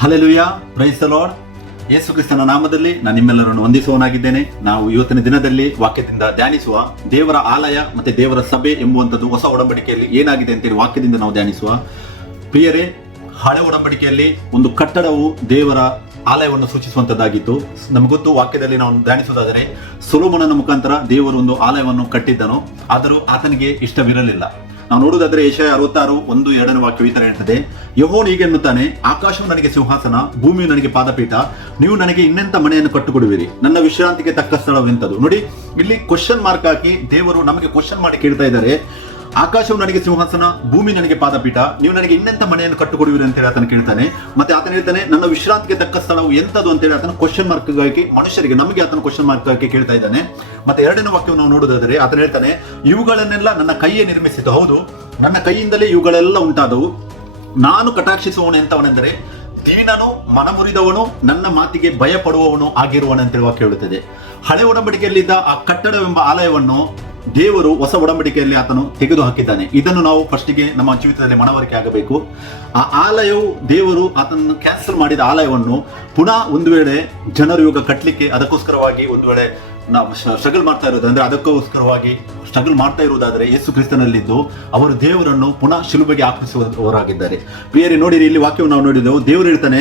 Hallelujah, praise the lord. ಯೇಸು ಕ್ರಿಸ್ತನ ನಾಮದಲ್ಲಿ ನಾನು ನಿಮ್ಮೆಲ್ಲರನ್ನು ವಂದಿಸುವನಾಗಿದ್ದೇನೆ. ನಾವು ಇವತ್ತಿನ ದಿನದಲ್ಲಿ ವಾಕ್ಯದಿಂದ ಧ್ಯಾನಿಸುವ ದೇವರ ಆಲಯ ಮತ್ತೆ ದೇವರ ಸಭೆ ಎಂಬುವಂಥದ್ದು ಹೊಸ ಒಡಂಬಡಿಕೆಯಲ್ಲಿ ಏನಾಗಿದೆ ಅಂತೇಳಿ ವಾಕ್ಯದಿಂದ ನಾವು ಧ್ಯಾನಿಸುವ. ಪ್ರಿಯರೇ, ಹಳೆ ಒಡಂಬಡಿಕೆಯಲ್ಲಿ ಒಂದು ಕಟ್ಟಡವು ದೇವರ ಆಲಯವನ್ನು ಸೂಚಿಸುವಂತದ್ದಾಗಿತ್ತು. ನಮಗೊತ್ತು, ವಾಕ್ಯದಲ್ಲಿ ನಾವು ಧ್ಯಾನಿಸುವುದಾದರೆ ಸೊಲೊಮೋನನ ಮುಖಾಂತರ ದೇವರು ಒಂದು ಆಲಯವನ್ನು ಕಟ್ಟಿದ್ದನು, ಆದರೂ ಆತನಿಗೆ ಇಷ್ಟವಿರಲಿಲ್ಲ. ನಾವು ನೋಡುವುದಾದ್ರೆ ಯೆಶಾಯ 66:1-2 ವಾಕ್ಯ ಈ ತರ ಹೇಳ್ತದೆ: ಯೆಹೋವನು ಹೀಗೆ ಎನ್ನುತ್ತಾನೆ, ಆಕಾಶವು ನನಗೆ ಸಿಂಹಾಸನ, ಭೂಮಿಯು ನನಗೆ ಪಾದಪೀಠ, ನೀವು ನನಗೆ ಇನ್ನೆಂತ ಮನೆಯನ್ನು ಕಟ್ಟುಕೊಡುವಿರಿ, ನನ್ನ ವಿಶ್ರಾಂತಿಗೆ ತಕ್ಕ ಸ್ಥಳವೆಂತದು. ನೋಡಿ, ಇಲ್ಲಿ ಕ್ವಶನ್ ಮಾರ್ಕ್ ಹಾಕಿ ದೇವರು ನಮಗೆ ಕ್ವಶನ್ ಮಾಡಿ ಕೇಳ್ತಾ ಇದ್ದಾರೆ. ಆಕಾಶವು ನನಗೆ ಸಿಂಹಾಸನ, ಭೂಮಿ ನನಗೆ ಪಾದಪೀಠ, ನೀವು ನನಗೆ ಇನ್ನೆಂತ ಮನೆಯನ್ನು ಕಟ್ಟುಕೊಡುವಿರಿ ಅಂತೇಳಿ ಆತನ ಕೇಳ್ತಾನೆ. ಮತ್ತೆ ಆತನ ಹೇಳ್ತಾನೆ, ನನ್ನ ವಿಶ್ರಾಂತಿಗೆ ತಕ್ಕ ಸ್ಥಳವು ಎಂತದು ಅಂತೇಳಿ ಆತನ ಕ್ವಶನ್ ಮಾರ್ಕ್ ಹಾಕಿ ಮನುಷ್ಯರಿಗೆ, ನಮಗೆ ಆತನ ಕ್ವಶನ್ ಮಾರ್ಕ್ ಹಾಕಿ ಕೇಳ್ತಾ ಇದ್ದಾನೆ. ಮತ್ತೆ ಎರಡನೇ ವಾಕ್ಯವನ್ನು ನಾವು ನೋಡುವುದಾದರೆ ಆತನ ಹೇಳ್ತಾನೆ, ಇವುಗಳನ್ನೆಲ್ಲ ನನ್ನ ಕೈಯೇ ನಿರ್ಮಿಸಿತು, ಹೌದು ನನ್ನ ಕೈಯಿಂದಲೇ ಇವುಗಳೆಲ್ಲ ಉಂಟಾದವು. ನಾನು ಕಟಾಕ್ಷಿಸುವವನು ಎಂತವನೆಂದರೆ ದೀನನು, ಮನಮುರಿದವನು, ನನ್ನ ಮಾತಿಗೆ ಭಯ ಪಡುವವನು ಆಗಿರುವನಂತೇಳಿ ವಾಕ್ಯ ಹೇಳುತ್ತದೆ. ಹಳೆ ಒಡಂಬಡಿಕೆಯಲ್ಲಿದ್ದ ಆ ಕಟ್ಟಡವೆಂಬ ಆಲಯವನ್ನು ದೇವರು ಹೊಸ ಒಡಂಬಡಿಕೆಯಲ್ಲಿ ಆತನು ತೆಗೆದು ಹಾಕಿದ್ದಾನೆ. ಇದನ್ನು ನಾವು ಫಸ್ಟಿಗೆ ನಮ್ಮ ಜೀವಿತದಲ್ಲಿ ಮನವರಿಕೆ ಆಗಬೇಕು. ಆ ಆಲಯವು, ದೇವರು ಆತನನ್ನು ಕ್ಯಾನ್ಸಲ್ ಮಾಡಿದ ಆಲಯವನ್ನು ಪುನಃ ಒಂದು ವೇಳೆ ಜನರು ಇವಾಗ ಕಟ್ಟಲಿಕ್ಕೆ ಅದಕ್ಕೋಸ್ಕರವಾಗಿ ಒಂದು ವೇಳೆ ನಾವು ಸ್ಟ್ರಗಲ್ ಮಾಡ್ತಾ ಇರೋದು, ಅಂದ್ರೆ ಅದಕ್ಕೋಸ್ಕರವಾಗಿ ಸ್ಟ್ರಗಲ್ ಮಾಡ್ತಾ ಇರುವುದಾದರೆ ಯೇಸು ಕ್ರಿಸ್ತನಲ್ಲಿದ್ದು ಅವರು ದೇವರನ್ನು ಪುನಃ ಶಿಲುಬೆಗೆ ಹಾಕಿಸುವವರಾಗಿದ್ದಾರೆ. ಪ್ರಿಯರೇ, ನೋಡಿರಿ, ಇಲ್ಲಿ ವಾಕ್ಯವನ್ನು ನಾವು ನೋಡಿದೆವು. ದೇವರು ಹೇಳ್ತಾನೆ,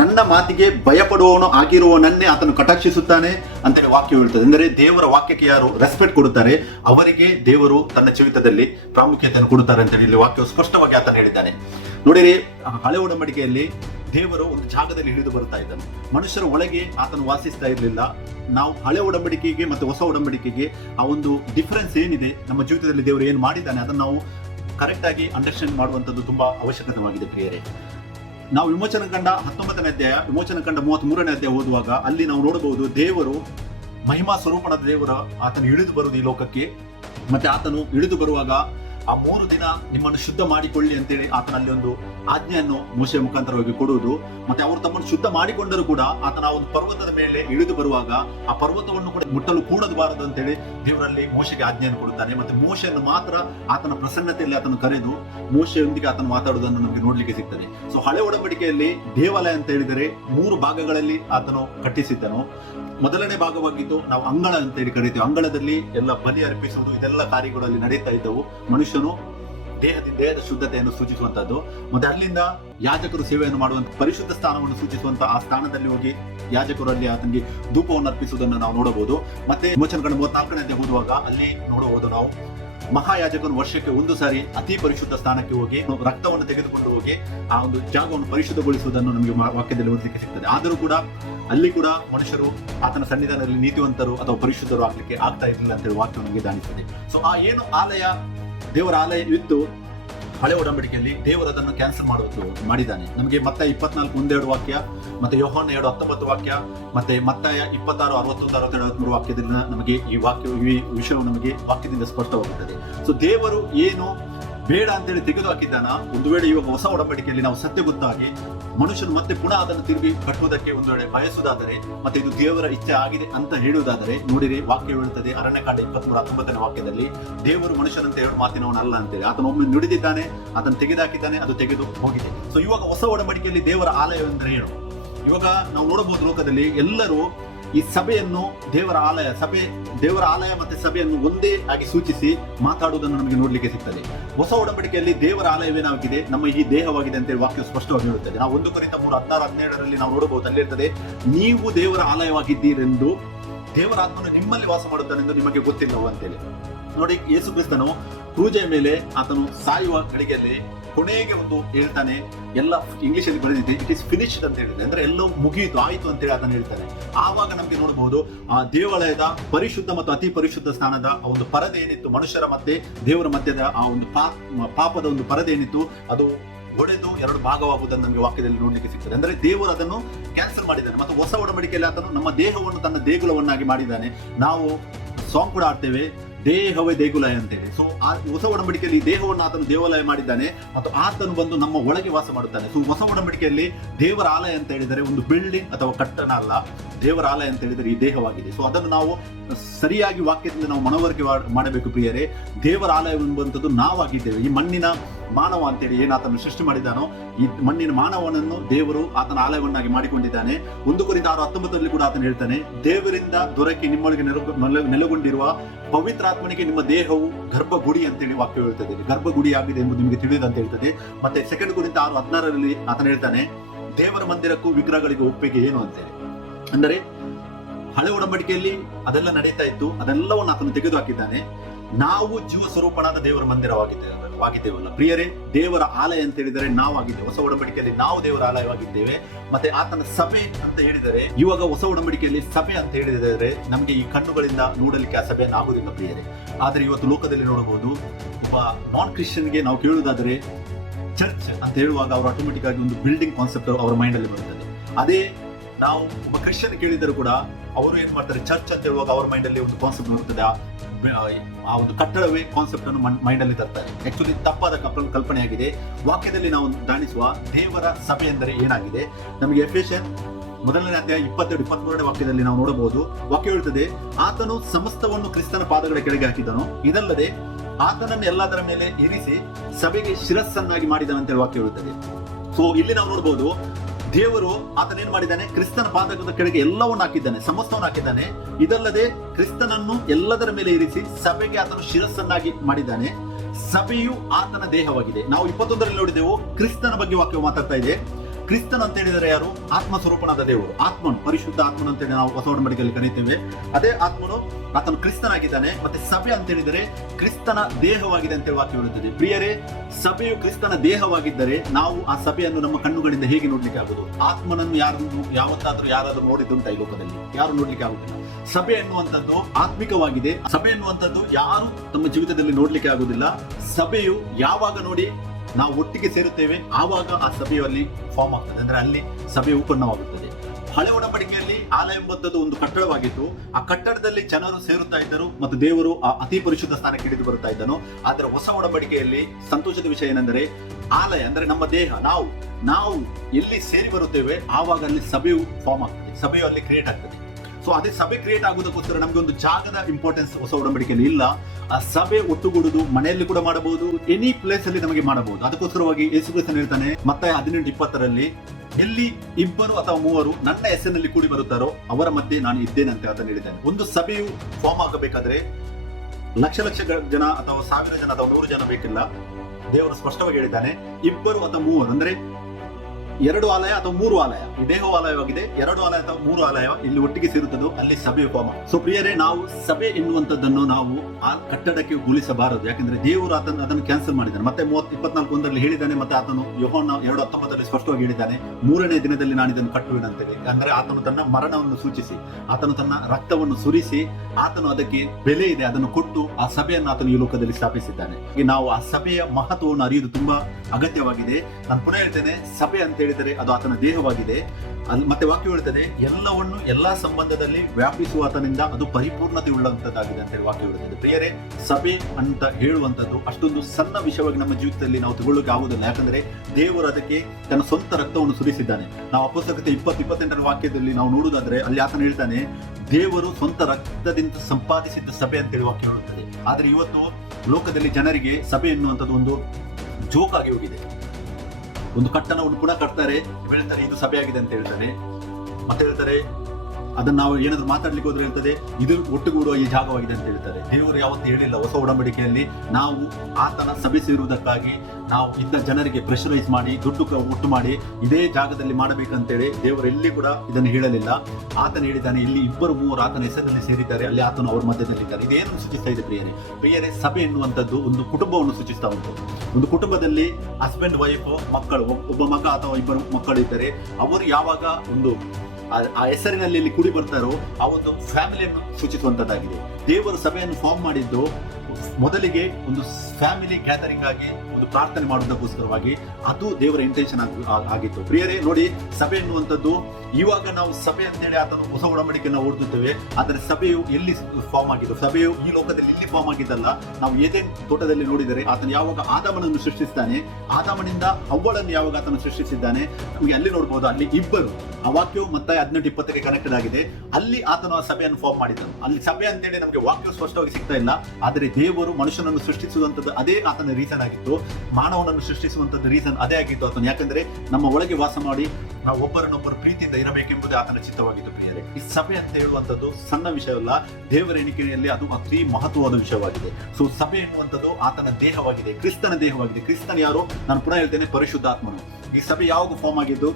ನನ್ನ ಮಾತಿಗೆ ಭಯಪಡುವವನು ಆಗಿರುವವನನ್ನೇ ಆತನು ಕಟಾಕ್ಷಿಸುತ್ತಾನೆ ಅಂತೇಳಿ ವಾಕ್ಯ ಹೇಳ್ತದೆ. ಅಂದರೆ ದೇವರ ವಾಕ್ಯಕ್ಕೆ ಯಾರು ರೆಸ್ಪೆಕ್ಟ್ ಕೊಡುತ್ತಾರೆ ಅವರಿಗೆ ದೇವರು ತನ್ನ ಜೀವಿತದಲ್ಲಿ ಪ್ರಾಮುಖ್ಯತೆಯನ್ನು ಕೊಡುತ್ತಾರೆ ಅಂತೇಳಿ ಇಲ್ಲಿ ವಾಕ್ಯವು ಸ್ಪಷ್ಟವಾಗಿ ಆತನು ಹೇಳಿದ್ದಾನೆ. ನೋಡಿರಿ, ಹಳೆ ಒಡಂಬಡಿಕೆಯಲ್ಲಿ ದೇವರು ಒಂದು ಜಾಗದಲ್ಲಿ ಇಳಿದು ಬರ್ತಾ ಇದ್ದನು, ಮನುಷ್ಯರ ಒಳಗೆ ಆತನು ವಾಸಿಸ್ತಾ ಇರಲಿಲ್ಲ. ನಾವು ಹಳೆ ಒಡಂಬಡಿಕೆಗೆ ಮತ್ತು ಹೊಸ ಒಡಂಬಡಿಕೆಗೆ ಆ ಒಂದು ಡಿಫರೆನ್ಸ್ ಏನಿದೆ, ನಮ್ಮ ಜೀವಿತದಲ್ಲಿ ದೇವರು ಏನು ಮಾಡಿದ್ದಾನೆ ಅದನ್ನು ನಾವು ಕರೆಕ್ಟ್ ಆಗಿ ಅಂಡರ್ಸ್ಟ್ಯಾಂಡ್ ಮಾಡುವಂಥದ್ದು ತುಂಬಾ ಅವಶ್ಯಕತೆವಾಗಿದೆ. ಪ್ರಿಯರೇ, ನಾವು ವಿಮೋಚನ ಕಂಡ 19ನೇ ಅಧ್ಯಾಯ, ವಿಮೋಚನ ಕಂಡ 33ನೇ ಅಧ್ಯಾಯ ಓದುವಾಗ ಅಲ್ಲಿ ನಾವು ನೋಡಬಹುದು, ದೇವರು ಮಹಿಮಾ ಸ್ವರೂಪಣದ ದೇವರ ಆತನು ಇಳಿದು ಬರುವುದು ಈ ಲೋಕಕ್ಕೆ. ಮತ್ತೆ ಆತನು ಇಳಿದು ಬರುವಾಗ ಆ 3 ದಿನ ನಿಮ್ಮನ್ನು ಶುದ್ಧ ಮಾಡಿಕೊಳ್ಳಿ ಅಂತೇಳಿ ಆತನಲ್ಲಿ ಒಂದು ಆಜ್ಞೆಯನ್ನು ಮೋಶೆಯ ಮುಖಾಂತರವಾಗಿ ಕೊಡುವುದು. ಮತ್ತೆ ಅವರು ತಮ್ಮನ್ನು ಶುದ್ಧ ಮಾಡಿಕೊಂಡರೂ ಕೂಡ ಆತನ ಒಂದು ಪರ್ವತದ ಮೇಲೆ ಇಳಿದು ಬರುವಾಗ ಆ ಪರ್ವತವನ್ನು ಕೂಡ ಮುಟ್ಟಲು ಕೂಡಬಾರದು ಅಂತೇಳಿ ದೇವರಲ್ಲಿ ಮೋಶೆಗೆ ಆಜ್ಞೆಯನ್ನು ಕೊಡುತ್ತಾನೆ. ಮತ್ತೆ ಮೋಶೆಯನ್ನು ಮಾತ್ರ ಆತನ ಪ್ರಸನ್ನತೆಯಲ್ಲಿ ಆತನು ಕರೆದು ಮೋಶೆಯೊಂದಿಗೆ ಆತನು ಮಾತಾಡುವುದನ್ನು ನಮಗೆ ನೋಡ್ಲಿಕ್ಕೆ ಸಿಗ್ತದೆ. ಸೊ ಹಳೆ ಒಡಂಬಡಿಕೆಯಲ್ಲಿ ದೇವಾಲಯ ಅಂತ ಹೇಳಿದರೆ 3 ಭಾಗಗಳಲ್ಲಿ ಆತನು ಕಟ್ಟಿಸಿದ್ದನು. ಮೊದಲನೇ ಭಾಗವಾಗಿದ್ದು ನಾವು ಅಂಗಳ ಅಂತೇಳಿ ಕರೀತೀವಿ. ಅಂಗಳದಲ್ಲಿ ಎಲ್ಲ ಬಲಿ ಅರ್ಪಿಸುವುದು, ಇದೆಲ್ಲ ಕಾರ್ಯಗಳಲ್ಲಿ ನಡೀತಾ ಇದ್ದವು. ಮನುಷ್ಯನು ದೇಹದ ಶುದ್ಧತೆಯನ್ನು ಸೂಚಿಸುವಂತದ್ದು. ಮತ್ತೆ ಅಲ್ಲಿಂದ ಯಾಜಕರು ಸೇವೆಯನ್ನು ಮಾಡುವಂತ ಪರಿಶುದ್ಧ ಸ್ಥಾನವನ್ನು ಸೂಚಿಸುವಂತ ಆ ಸ್ಥಾನದಲ್ಲಿ ಹೋಗಿ ಯಾಜಕರಲ್ಲಿ ಆತನಿಗೆ ಧೂಪವನ್ನು ಅರ್ಪಿಸುವುದನ್ನು ನಾವು ನೋಡಬಹುದು. ಮತ್ತೆ ವಿಮೋಚನ ಕಂಡ 34ನೇ ಅಧ್ಯಾಯ ಓದುವಾಗ ಅಲ್ಲಿ ನೋಡಬಹುದು ನಾವು, ಮಹಾಯಾಜಕನು ವರ್ಷಕ್ಕೆ 1 ಸಾರಿ ಅತಿ ಪರಿಶುದ್ಧ ಸ್ಥಾನಕ್ಕೆ ಹೋಗಿ ರಕ್ತವನ್ನು ತೆಗೆದುಕೊಂಡು ಹೋಗಿ ಆ ಒಂದು ಜಾಗವನ್ನು ಪರಿಶುದ್ಧಗೊಳಿಸುವುದನ್ನು ನಮಗೆ ವಾಕ್ಯದಲ್ಲಿ ಓದಲಿಕ್ಕೆ ಸಿಗ್ತದೆ. ಆದರೂ ಕೂಡ ಅಲ್ಲಿ ಕೂಡ ಮನುಷ್ಯರು ಆತನ ಸನ್ನಿಧಾನದಲ್ಲಿ ನೀತಿವಂತರು ಅಥವಾ ಪರಿಶುದ್ಧರು ಆಗ್ಲಿಕ್ಕೆ ಆಗ್ತಾ ಇರಲಿಲ್ಲ ಅಂತೇಳಿ ವಾಕ್ಯ ನಮಗೆ ದಾನಿಸ್ತದೆ. ಸೊ ಆ ಏನು ಆಲಯ, ದೇವರ ಆಲಯ ಇತ್ತು ಹಳೆ ಒಡಂಬಡಿಕೆಯಲ್ಲಿ, ದೇವರು ಅದನ್ನು ಕ್ಯಾನ್ಸಲ್ ಮಾಡಿದ್ದಾನೆ. ನಮಗೆ ಮತ್ತಾಯ 24:1-2 ವಾಕ್ಯ, ಮತ್ತೆ ಯೋಹಾನ 2:19 ವಾಕ್ಯ, ಮತ್ತೆ ಮತ್ತಾಯ 26:61-63 ವಾಕ್ಯದಿಂದ ನಮಗೆ ಈ ವಿಷಯವು ನಮಗೆ ವಾಕ್ಯದಿಂದ ಸ್ಪಷ್ಟವಾಗುತ್ತದೆ. ಸೊ ದೇವರು ಏನು ಬೇಡ ಅಂತೇಳಿ ತೆಗೆದು ಹಾಕಿದ್ದಾನ, ಒಂದು ವೇಳೆ ಇವಾಗ ಹೊಸ ಒಡಂಬಡಿಕೆಯಲ್ಲಿ ನಾವು ಸತ್ಯ ಗೊತ್ತಾಗಿ ಮನುಷ್ಯನು ಮತ್ತೆ ಪುನಃ ಅದನ್ನು ತಿರುಗಿ ಕಟ್ಟುವುದಕ್ಕೆ ಒಂದು ವೇಳೆ ಬಯಸುವುದಾದರೆ, ಮತ್ತೆ ಇದು ದೇವರ ಇಚ್ಛೆ ಆಗಿದೆ ಅಂತ ಹೇಳುವುದಾದರೆ, ನೋಡಿರಿ ವಾಕ್ಯ ಹೇಳುತ್ತದೆ ಅರಣ್ಯಕಾಂಡ 23:19ನೇ ವಾಕ್ಯದಲ್ಲಿ, ದೇವರು ಮನುಷ್ಯನಂತೆ ಹೇಳು ಮಾತಿನವನಲ್ಲ ಅಂತೇಳಿ. ಆತನು ಒಮ್ಮೆ ನುಡಿದಿದ್ದಾನೆ, ಅದನ್ನು ತೆಗೆದುಹಾಕಿದ್ದಾನೆ, ಅದು ತೆಗೆದು ಹೋಗಿದೆ. ಸೊ ಇವಾಗ ಹೊಸ ಒಡಂಬಡಿಕೆಯಲ್ಲಿ ದೇವರ ಆಲಯ ಅಂದ್ರೆ ಏನು? ಇವಾಗ ನಾವು ನೋಡಬಹುದು, ಲೋಕದಲ್ಲಿ ಎಲ್ಲರೂ ಈ ಸಭೆಯನ್ನು ದೇವರ ಆಲಯ ಮತ್ತೆ ಸಭೆಯನ್ನು ಒಂದೇ ಆಗಿ ಸೂಚಿಸಿ ಮಾತಾಡುವುದನ್ನು ನಮಗೆ ನೋಡ್ಲಿಕ್ಕೆ ಸಿಗ್ತದೆ. ಹೊಸ ಒಡಂಬಡಿಕೆಯಲ್ಲಿ ದೇವರ ಆಲಯವೇನಾಗಿದೆ, ನಮ್ಮ ಈ ದೇಹವಾಗಿದೆ ಅಂತೇಳಿ ವಾಕ್ಯ ಸ್ಪಷ್ಟವಾಗಿ ಹೇಳುತ್ತದೆ. ನಾವು 1 ಕೊರಿಂಥ 3:16-17 ನಾವು ನೋಡಬಹುದು, ಅಲ್ಲಿ ಇರ್ತದೆ, ನೀವು ದೇವರ ಆಲಯವಾಗಿದ್ದೀರೆಂದು ದೇವರ ಆತ್ಮನು ನಿಮ್ಮಲ್ಲಿ ವಾಸ ಮಾಡುತ್ತಾನೆಂದು ನಿಮಗೆ ಗೊತ್ತಿಲ್ಲವೋ ಅಂತೇಳಿ. ನೋಡಿ, ಯೇಸು ಕ್ರಿಸ್ತನು ಕ್ರೂಜೆಯ ಮೇಲೆ ಆತನು ಸಾಯುವ ಗಳಿಗೆಯಲ್ಲಿ ಕೊನೆಗೆ ಒಂದು ಹೇಳ್ತಾನೆ, ಎಲ್ಲ ಇಂಗ್ಲಿಷ್ ಅಲ್ಲಿ ಬರೆದಿದೆ, ಇಟ್ ಇಸ್ ಫಿನಿಶ್ಡ್ ಅಂತ ಹೇಳಿದೆ, ಅಂದ್ರೆ ಎಲ್ಲವೂ ಮುಗಿಯಿತು, ಆಯಿತು ಅಂತೇಳಿ ಆತನು ಹೇಳ್ತಾನೆ. ಆವಾಗ ನಮ್ಗೆ ನೋಡಬಹುದು, ಆ ದೇವಾಲಯದ ಪರಿಶುದ್ಧ ಮತ್ತು ಅತಿ ಪರಿಶುದ್ಧ ಸ್ಥಾನದ ಆ ಒಂದು ಪರದೆ ಏನಿತ್ತು, ಮನುಷ್ಯರ ಮತ್ತೆ ದೇವರ ಮಧ್ಯದ ಆ ಒಂದು ಪಾಪದ ಒಂದು ಪರದೆ ಏನಿತ್ತು, ಅದು ಒಡೆದು 2 ಭಾಗವಾಗುವುದನ್ನು ನಮಗೆ ವಾಕ್ಯದಲ್ಲಿ ನೋಡ್ಲಿಕ್ಕೆ ಸಿಗ್ತದೆ. ಅಂದ್ರೆ ದೇವರು ಅದನ್ನು ಕ್ಯಾನ್ಸಲ್ ಮಾಡಿದ್ದಾನೆ. ಮತ್ತು ಹೊಸ ಒಡಂಬಡಿಕೆಯಲ್ಲಿ ಆತನು ನಮ್ಮ ದೇಹವನ್ನು ತನ್ನ ದೇಗುಲವನ್ನಾಗಿ ಮಾಡಿದ್ದಾನೆ. ನಾವು ಸಾಂಗ್ ಕೂಡ ಆಡ್ತೇವೆ, ದೇಹವೇ ದೇಗುಲಯ ಅಂತೇಳಿ. ಸೊ ಆ ಹೊಸ ಒಡಂಬಡಿಕೆಯಲ್ಲಿ ದೇಹವನ್ನು ಆತನು ದೇವಾಲಯ ಮಾಡಿದ್ದಾನೆ ಮತ್ತು ಆತನು ಬಂದು ನಮ್ಮ ಒಳಗೆ ವಾಸ ಮಾಡುತ್ತಾನೆ. ಸೊ ಹೊಸ ಒಡಂಬಡಿಕೆಯಲ್ಲಿ ದೇವರ ಆಲಯ ಅಂತ ಹೇಳಿದರೆ ಒಂದು ಬಿಲ್ಡಿಂಗ್ ಅಥವಾ ಕಟ್ಟಡ ಅಲ್ಲ, ದೇವರ ಆಲಯ ಅಂತ ಹೇಳಿದರೆ ಈ ದೇಹವಾಗಿದೆ. ಸೊ ಅದನ್ನು ನಾವು ಸರಿಯಾಗಿ ವಾಕ್ಯದಿಂದ ನಾವು ಮನವರಿಕೆ ಮಾಡಬೇಕು ಪ್ರಿಯರೇ. ದೇವರ ಆಲಯ ಎಂಬುವಂಥದ್ದು ನಾವಾಗಿದ್ದೇವೆ. ಈ ಮಣ್ಣಿನ ಮಾನವ ಅಂತೇಳಿ ಏನಾತನು ಸೃಷ್ಟಿ ಮಾಡಿದ್ದಾನೋ ಈ ಮಣ್ಣಿನ ಮಾನವನನ್ನು ದೇವರು ಆತನ ಆಲಯವನ್ನಾಗಿ ಮಾಡಿಕೊಂಡಿದ್ದಾನೆ. 1 ಕೊರಿಂಥ 6:19 ಕೂಡ ಆತನು ಹೇಳ್ತಾನೆ, ದೇವರಿಂದ ದೊರಕಿ ನಿಮ್ಮೊಳಗೆ ನೆಲೆಗೊಂಡಿರುವ ಪವಿತ್ರಾತ್ಮನಿಗೆ ನಿಮ್ಮ ದೇಹವು ಗರ್ಭಗುಡಿ ಅಂತೇಳಿ ವಾಕ್ಯ ಹೇಳ್ತದೆ. ಗರ್ಭಗುಡಿ ಆಗಿದೆ ಎಂಬುದು ನಿಮಗೆ ತಿಳಿಯುವುದು ಅಂತ ಹೇಳ್ತದೆ. ಮತ್ತೆ 2 ಕೊರಿಂಥ 6:16 ಆತನು ಹೇಳ್ತಾನೆ, ದೇವರ ಮಂದಿರಕ್ಕೂ ವಿಗ್ರಹಗಳಿಗೆ ಒಪ್ಪಿಗೆ ಏನು ಅಂತೇಳಿ. ಅಂದರೆ ಹಳೆ ಒಡಂಬಡಿಕೆಯಲ್ಲಿ ಅದೆಲ್ಲ ನಡೀತಾ ಇತ್ತು, ಅದೆಲ್ಲವನ್ನು ಆತನು ತೆಗೆದು ಹಾಕಿದ್ದಾನೆ. ನಾವು ಜೀವ ಸ್ವರೂಪನಾದ ದೇವರ ಮಂದಿರವಾಗಿದ್ದೇವಲ್ಲ ಪ್ರಿಯರೇ, ದೇವರ ಆಲಯ ಅಂತ ಹೇಳಿದರೆ ನಾವಾಗಿದ್ದೇವೆ. ಹೊಸ ಒಡಂಬಡಿಕೆಯಲ್ಲಿ ನಾವು ದೇವರ ಆಲಯವಾಗಿದ್ದೇವೆ. ಮತ್ತೆ ಆತನ ಸಭೆ ಅಂತ ಹೇಳಿದರೆ, ಇವಾಗ ಹೊಸ ಒಡಂಬಡಿಕೆಯಲ್ಲಿ ಸಭೆ ಅಂತ ಹೇಳಿದರೆ ನಮಗೆ ಈ ಕಣ್ಣುಗಳಿಂದ ನೋಡಲಿಕ್ಕೆ ಆ ಸಭೆಯನ್ನು ಆಗುವುದಿಲ್ಲ ಪ್ರಿಯರೇ. ಆದ್ರೆ ಇವತ್ತು ಲೋಕದಲ್ಲಿ ನೋಡಬಹುದು, ಒಬ್ಬ ನಾನ್ ಕ್ರಿಶ್ಚಿಯನ್ಗೆ ನಾವು ಕೇಳುವುದಾದರೆ ಚರ್ಚ್ ಅಂತ ಹೇಳುವಾಗ ಅವರು ಆಟೋಮೆಟಿಕ್ ಆಗಿ ಒಂದು ಬಿಲ್ಡಿಂಗ್ ಕಾನ್ಸೆಪ್ಟ್ ಅವರ ಮೈಂಡ್ ಅಲ್ಲಿ ಬರುತ್ತದೆ. ಅದೇ ನಾವು ಒಬ್ಬ ಕ್ರಿಶ್ಚಿಯನ್ ಕೇಳಿದರೂ ಕೂಡ ಅವರು ಏನ್ ಮಾಡ್ತಾರೆ, ಚರ್ಚ್ ಅಂತ ಹೇಳುವಾಗ ಅವರ ಮೈಂಡ್ ಅಲ್ಲಿ ಒಂದು ಕಾನ್ಸೆಪ್ಟ್ ಬರುತ್ತದೆ. ಆ ಒಂದು ಕಟ್ಟಡವೇ ಕಾನ್ಸೆಪ್ಟ್ ಅನ್ನು ಮೈಂಡ್ ಅಲ್ಲಿ ತರ್ತಾರೆ. ಆಕ್ಚುಲಿ ತಪ್ಪಾದ ಕಲ್ಪನೆಯಾಗಿದೆ. ವಾಕ್ಯದಲ್ಲಿ ನಾವು ಧ್ಯಾನಿಸುವ ದೇವರ ಸಭೆ ಎಂದರೆ ಏನಾಗಿದೆ, ನಮಗೆ ಎಫೆಸಿಯನ್ 1ನೇ ಅಧ್ಯಾಯ 22-23 ವಾಕ್ಯದಲ್ಲಿ ನಾವು ನೋಡಬಹುದು. ವಾಕ್ಯ ಹೇಳುತ್ತದೆ, ಆತನು ಸಮಸ್ತವನ್ನು ಕ್ರಿಸ್ತನ ಪಾದಗಳ ಕೆಳಗೆ ಹಾಕಿದನು, ಇದಲ್ಲದೆ ಆತನನ್ನು ಎಲ್ಲದರ ಮೇಲೆ ಇರಿಸಿ ಸಭೆಗೆ ಶಿರಸ್ಸನ್ನಾಗಿ ಮಾಡಿದನಂತ ವಾಕ್ಯ ಹೇಳುತ್ತದೆ. ಸೊ ಇಲ್ಲಿ ನಾವು ನೋಡಬಹುದು, ದೇವರು ಆತನೇನ್ ಮಾಡಿದ್ದಾನೆ, ಕ್ರಿಸ್ತನ ಪಾದದ ಕೆಳಗೆ ಎಲ್ಲವನ್ನು ಹಾಕಿದ್ದಾನೆ, ಸಮಸ್ತವನ್ನು ಹಾಕಿದ್ದಾನೆ. ಇದಲ್ಲದೆ ಕ್ರಿಸ್ತನನ್ನು ಎಲ್ಲದರ ಮೇಲೆ ಇರಿಸಿ ಸಭೆಗೆ ಆತನು ಶಿರಸ್ಸನ್ನಾಗಿ ಮಾಡಿದ್ದಾನೆ. ಸಭೆಯು ಆತನ ದೇಹವಾಗಿದೆ. ನಾವು 21ರಲ್ಲಿ ನೋಡಿದೆವು, ಕ್ರಿಸ್ತನ ಬಗ್ಗೆ ವಾಕ್ಯ ಮಾತಾಡ್ತಾ ಇದೆ. ಕ್ರಿಸ್ತನ್ ಅಂತ ಹೇಳಿದರೆ ಯಾರು? ಆತ್ಮ ಸ್ವರೂಪನಾದ ದೇವರು, ಆತ್ಮನು, ಪರಿಶುದ್ಧ ಆತ್ಮನು ಅಂತೇಳಿ ನಾವು ಹೊಸ ಒಡಂಬಡಿಕೆಯಲ್ಲಿ ಕರೀತೇವೆ. ಅದೇ ಆತ್ಮನು ಆತನು ಕ್ರಿಸ್ತನಾಗಿದ್ದಾನೆ. ಮತ್ತೆ ಸಭೆ ಅಂತ ಹೇಳಿದರೆ ಕ್ರಿಸ್ತನ ದೇಹವಾಗಿದೆ ಅಂತ ವಾಕ್ಯ ಹೇಳುತ್ತದೆ. ಪ್ರಿಯರೇ, ಸಭೆಯು ಕ್ರಿಸ್ತನ ದೇಹವಾಗಿದ್ದರೆ ನಾವು ಆ ಸಭೆಯನ್ನು ನಮ್ಮ ಕಣ್ಣುಗಳಿಂದ ಹೇಗೆ ನೋಡ್ಲಿಕ್ಕೆ ಆಗುದು? ಆತ್ಮನನ್ನು ಯಾರಾದ್ರೂ ನೋಡಿದ್ದುಂಟ ಈ ಲೋಕದಲ್ಲಿ? ಯಾರು ನೋಡ್ಲಿಕ್ಕೆ ಆಗುದಿಲ್ಲ. ಸಭೆ ಎನ್ನುವಂಥದ್ದು ಆತ್ಮಿಕವಾಗಿದೆ. ಸಭೆ ಎನ್ನುವಂಥದ್ದು ಯಾರು ತಮ್ಮ ಜೀವಿತದಲ್ಲಿ ನೋಡ್ಲಿಕ್ಕೆ ಆಗುದಿಲ್ಲ. ಸಭೆಯು ಯಾವಾಗ ನೋಡಿ ನಾವು ಒಟ್ಟಿಗೆ ಸೇರುತ್ತೇವೆ, ಆವಾಗ ಆ ಸಭೆಯಲ್ಲಿ ಫಾರ್ಮ್ ಆಗ್ತದೆ, ಅಂದ್ರೆ ಅಲ್ಲಿ ಸಭೆ ಉತ್ಪನ್ನವಾಗುತ್ತದೆ. ಹಳೆ ಒಡಂಬಡಿಕೆಯಲ್ಲಿ ಆಲಯ ಎಂಬುದು ಒಂದು ಕಟ್ಟಡವಾಗಿತ್ತು. ಆ ಕಟ್ಟಡದಲ್ಲಿ ಜನರು ಸೇರುತ್ತಾ ಇದ್ದರು ಮತ್ತು ದೇವರು ಆ ಅತಿ ಪರಿಶುದ್ಧ ಸ್ಥಾನಕ್ಕೆ ಹಿಡಿದು ಬರುತ್ತಾ ಇದ್ದನು. ಆದರೆ ಹೊಸ ಒಡಂಬಡಿಕೆಯಲ್ಲಿ ಸಂತೋಷದ ವಿಷಯ ಏನೆಂದರೆ, ಆಲಯ ಅಂದ್ರೆ ನಮ್ಮ ದೇಹ, ನಾವು ಎಲ್ಲಿ ಸೇರಿ ಬರುತ್ತೇವೆ ಆವಾಗ ಅಲ್ಲಿ ಸಭೆಯು ಫಾರ್ಮ್ ಆಗ್ತದೆ, ಸಭೆಯು ಅಲ್ಲಿ ಕ್ರಿಯೇಟ್ ಆಗ್ತದೆ. ಸೊ ಅದೇ ಸಭೆ ಕ್ರಿಯೇಟ್ ಆಗುವುದಕ್ಕೋಸ್ಕರ ನಮಗೆ ಒಂದು ಜಾಗದ ಇಂಪಾರ್ಟೆನ್ಸ್ ಹೊಸ ಒಡಂಬಡಿಕೆಯಲ್ಲಿ ಇಲ್ಲ. ಆ ಸಭೆ ಒಟ್ಟುಗೂಡುದು ಮನೆಯಲ್ಲಿ ಕೂಡ ಮಾಡಬಹುದು, ಎನಿ ಪ್ಲೇಸ್ ಅಲ್ಲಿ ನಮಗೆ ಮಾಡಬಹುದು. ಅದಕ್ಕೋಸ್ಕರವಾಗಿ ಯೇಸು ಕ್ರಿಸ್ತನು ಹೇಳ್ತಾನೆ ಮತ್ತಾಯ 18:20 ಎಲ್ಲಿ 2 ಅಥವಾ 3 ನನ್ನ ಹೆಸರಿನಲ್ಲಿ ಕೂಡಿ ಬರುತ್ತಾರೋ ಅವರ ಮಧ್ಯೆ ನಾನು ಇದ್ದೇನೆ ಅಂತ ಆತನು ಹೇಳಿದ್ದಾನೆ. ಒಂದು ಸಭೆಯು ಫಾರ್ಮ್ ಆಗಬೇಕಾದ್ರೆ ಲಕ್ಷ ಜನ ಅಥವಾ 1000 ಜನ ಅಥವಾ 100 ಜನ ಬೇಕಿಲ್ಲ. ದೇವರು ಸ್ಪಷ್ಟವಾಗಿ ಹೇಳಿದ್ದಾನೆ, 2 ಅಥವಾ 3 ಅಂದ್ರೆ 2 ಆಲಯ ಅಥವಾ 3 ಆಲಯ, ಈ ದೇಹ ಆಲಯವಾಗಿದೆ. 2 ಆಲಯ ಅಥವಾ 3 ಆಲಯ ಇಲ್ಲಿ ಒಟ್ಟಿಗೆ ಸೇರುತ್ತದೋ ಅಲ್ಲಿ ಸಭೆ ಫಾರ್ಮ್. ಸೊ ಪ್ರಿಯರೇ, ನಾವು ಸಭೆ ಎನ್ನುವಂಥದ್ದನ್ನು ನಾವು ಆ ಕಟ್ಟಡಕ್ಕೆ ಹೋಲಿಸಬಾರದು. ಯಾಕಂದ್ರೆ ದೇವರು ಅದನ್ನು ಕ್ಯಾನ್ಸಲ್ ಮಾಡಿದ್ದಾನೆ. ಮತ್ತೆ 24:1 ಹೇಳಿದ್ದಾನೆ. ಮತ್ತೆ ಆತನು ಯೋಹಾನ 2:19 ಸ್ಪಷ್ಟವಾಗಿ ಹೇಳಿದ್ದಾನೆ, 3ನೇ ದಿನದಲ್ಲಿ ನಾನು ಇದನ್ನು ಕಟ್ಟುವೆನಂತೇಳಿ. ಅಂದ್ರೆ ಆತನು ತನ್ನ ಮರಣವನ್ನು ಸೂಚಿಸಿ, ಆತನು ತನ್ನ ರಕ್ತವನ್ನು ಸುರಿಸಿ, ಆತನು ಅದಕ್ಕೆ ಬೆಲೆ ಇದೆ ಅದನ್ನು ಕೊಟ್ಟು ಆ ಸಭೆಯನ್ನು ಆತನು ಈ ಲೋಕದಲ್ಲಿ ಸ್ಥಾಪಿಸಿದ್ದಾನೆ. ನಾವು ಆ ಸಭೆಯ ಮಹತ್ವವನ್ನು ಅರಿಯುವುದು ತುಂಬಾ ಅಗತ್ಯವಾಗಿದೆ. ನಾನು ಪುನಃ ಹೇಳ್ತೇನೆ, ಸಭೆ ಅಂತ ಹೇಳಿದರೆ ಅದು ಆತನ ದೇಹವಾಗಿದೆ. ಮತ್ತೆ ವಾಕ್ಯ ಹೇಳ್ತದೆ, ಎಲ್ಲವನ್ನು ಎಲ್ಲಾ ಸಂಬಂಧದಲ್ಲಿ ವ್ಯಾಪಿಸುವ ಆತನಿಂದ ಅದು ಪರಿಪೂರ್ಣತೆ ಉಳ್ಳಂತದ್ದಾಗಿದೆ ಅಂತ ಹೇಳಿ ವಾಕ್ಯ ಹೇಳ್ತದೆ. ಪ್ರಿಯರೇ, ಸಭೆ ಅಂತ ಹೇಳುವಂಥದ್ದು ಅಷ್ಟೊಂದು ಸಣ್ಣ ವಿಷಯವಾಗಿ ನಮ್ಮ ಜೀವಿತದಲ್ಲಿ ನಾವು ತಗೊಳ್ಳೋಕೆ ಆಗುವುದಿಲ್ಲ. ಯಾಕಂದ್ರೆ ದೇವರು ಅದಕ್ಕೆ ತನ್ನ ಸ್ವಂತ ರಕ್ತವನ್ನು ಸುರಿಸಿದ್ದಾನೆ. ನಾವು ಅಪೊಸ್ತಲತೆ 20:28 ವಾಕ್ಯದಲ್ಲಿ ನಾವು ನೋಡುವುದಾದ್ರೆ ಅಲ್ಲಿ ಆತನು ಹೇಳ್ತಾನೆ, ದೇವರು ಸ್ವಂತ ರಕ್ತದಿಂದ ಸಂಪಾದಿಸಿದ್ದ ಸಭೆ ಅಂತೇಳಿ ವಾಕ್ಯ ಹೇಳುತ್ತದೆ. ಆದ್ರೆ ಇವತ್ತು ಲೋಕದಲ್ಲಿ ಜನರಿಗೆ ಸಭೆ ಎನ್ನುವಂಥದ್ದು ಒಂದು ಜೋಕ್ ಆಗಿ ಹೋಗಿದೆ. ಒಂದು ಕಟ್ಟಡವನ್ನು ಪುನಃ ಕಟ್ತಾರೆ, ಹೇಳ್ತಾರೆ ಇದು ಸಭೆ ಆಗಿದೆ ಅಂತ ಹೇಳ್ತಾರೆ. ಮತ್ತೆ ಹೇಳ್ತಾರೆ ಅದನ್ನ ನಾವು ಏನಾದ್ರು ಮಾತಾಡ್ಲಿಕ್ಕೆ ಹೋದ್ರೆ ಹೇಳ್ತದೆ ಇದು ಒಟ್ಟುಗೂಡುವ ಈ ಜಾಗವಾಗಿದೆ ಅಂತ ಹೇಳ್ತಾರೆ. ದೇವರು ಯಾವತ್ತು ಹೇಳಿಲ್ಲ ಹೊಸ ಒಡಂಬಡಿಕೆಯಲ್ಲಿ ನಾವು ಆತನ ಸಭೆ ಸೇರುವುದಕ್ಕಾಗಿ ನಾವು ಇದ್ದ ಜನರಿಗೆ ಪ್ರೆಷರೈಸ್ ಮಾಡಿ ದುಡ್ಡು ಒಟ್ಟು ಮಾಡಿ ಇದೇ ಜಾಗದಲ್ಲಿ ಮಾಡಬೇಕಂತೇಳಿ ದೇವರು ಎಲ್ಲಿ ಕೂಡ ಇದನ್ನು ಹೇಳಲಿಲ್ಲ. ಆತನು ಹೇಳಿದ್ದಾನೆ, ಇಲ್ಲಿ 2-3 ಆತನ ಹೆಸರಿನಲ್ಲಿ ಸೇರಿದ್ದಾರೆ, ಅಲ್ಲಿ ಆತನು ಅವ್ರ ಮಧ್ಯದಲ್ಲಿದ್ದಾರೆ. ಇದೇನು ಸೂಚಿಸ್ತಾ ಇದೆ ಪ್ರಿಯರೇ? ಸಭೆ ಎನ್ನುವಂಥದ್ದು ಒಂದು ಕುಟುಂಬವನ್ನು ಸೂಚಿಸ್ತಾ ಉಂಟು. ಒಂದು ಕುಟುಂಬದಲ್ಲಿ ಹಸ್ಬೆಂಡ್ ವೈಫ್ ಮಕ್ಕಳು, ಒಬ್ಬ ಮಗ ಅಥವಾ 2 ಮಕ್ಕಳು ಇದ್ದರೆ ಅವರು ಯಾವಾಗ ಒಂದು ಆ ಹೆಸರಿನಲ್ಲಿ ಇಲ್ಲಿ ಕೂಡಿ ಬರ್ತಾರೋ ಆ ಒಂದು ಫ್ಯಾಮಿಲಿಯನ್ನು ಸೂಚಿಸುವಂತದ್ದಾಗಿದೆ. ದೇವರು ಸಭೆಯನ್ನು ಫಾರ್ಮ್ ಮಾಡಿದ್ದು ಮೊದಲಿಗೆ ಒಂದು ಫ್ಯಾಮಿಲಿ ಗ್ಯಾದರಿಂಗ್ ಆಗಿ ಒಂದು ಪ್ರಾರ್ಥನೆ ಮಾಡುವುದಕ್ಕೋಸ್ಕರವಾಗಿ. ಅದು ದೇವರ ಇಂಟೆನ್ಷನ್ ಆಗಿತ್ತು. ಪ್ರಿಯರೇ ನೋಡಿ, ಸಭೆ ಎನ್ನುವಂಥದ್ದು ಇವಾಗ ನಾವು ಸಭೆ ಅಂತೇಳಿ ಆತನು ಹೊಸ ಒಡಂಬಡಿಕೆಯನ್ನು ಓದುತ್ತೇವೆ. ಆದರೆ ಸಭೆಯು ಎಲ್ಲಿ ಫಾರ್ಮ್ ಆಗಿದ್ದು? ಸಭೆಯು ಈ ಲೋಕದಲ್ಲಿ ಇಲ್ಲಿ ಫಾರ್ಮ್ ಆಗಿದ್ದಲ್ಲ. ನಾವು ಏದೇನ್ ತೋಟದಲ್ಲಿ ನೋಡಿದರೆ ಆತನು ಯಾವಾಗ ಆದಾಮನನ್ನು ಸೃಷ್ಟಿಸ್ತಾನೆ, ಆದಾಮನಿಂದ ಹವ್ವಳನ್ನು ಯಾವಾಗ ಆತನು ಸೃಷ್ಟಿಸಿದ್ದಾನೆ, ನಮಗೆ ಅಲ್ಲಿ ನೋಡ್ಬೋದು ಅಲ್ಲಿ 2 ಆ ವಾಕ್ಯವು ಮತ್ತೆ 18:20ಕ್ಕೆ ಕನೆಕ್ಟೆಡ್ ಆಗಿದೆ. ಅಲ್ಲಿ ಆತನು ಆ ಸಭೆಯನ್ನು ಫಾರ್ಮ್ ಮಾಡಿದನು. ಅಲ್ಲಿ ಸಭೆ ಅಂತೇಳಿ ನಮಗೆ ವಾಕ್ಯ ಸ್ಪಷ್ಟವಾಗಿ ಸಿಗ್ತಾ ಇಲ್ಲ, ಆದರೆ ದೇವರು ಮನುಷ್ಯನನ್ನು ಸೃಷ್ಟಿಸುವಂಥದ್ದು ಅದೇ ಆತನ ರೀಸನ್ ಆಗಿತ್ತು, ಮಾನವನನ್ನು ಸೃಷ್ಟಿಸುವಂಥದ್ದು ರೀಸನ್ ಅದೇ ಆಗಿತ್ತು ಆತನು. ಯಾಕಂದ್ರೆ ನಮ್ಮ ಒಳಗೆ ವಾಸ ಮಾಡಿ ನಾವು ಒಬ್ಬರನ್ನೊಬ್ಬರು ಪ್ರೀತಿಯಿಂದ ಇರಬೇಕೆಂಬುದೇ ಆತನ ಚಿತ್ತವಾಗಿತ್ತು ಪ್ರಿಯರೇ. ಈ ಸಭೆ ಅಂತ ಹೇಳುವಂಥದ್ದು ಸಣ್ಣ ವಿಷಯವಲ್ಲ, ದೇವರ ಎಣಿಕೆಯಲ್ಲಿ ಅದು ಅತಿ ಮಹತ್ವವಾದ ವಿಷಯವಾಗಿದೆ. ಸೊ ಸಭೆ ಎನ್ನುವಂಥದ್ದು ಆತನ ದೇಹವಾಗಿದೆ, ಕ್ರಿಸ್ತನ ದೇಹವಾಗಿದೆ. ಕ್ರಿಸ್ತನ ಯಾರು? ನಾನು ಪುನಃ ಹೇಳ್ತೇನೆ, ಪರಿಶುದ್ಧಾತ್ಮನು. ಈ ಸಭೆ ಯಾವಾಗ ಫಾರ್ಮ್ ಆಗಿದ್ದು?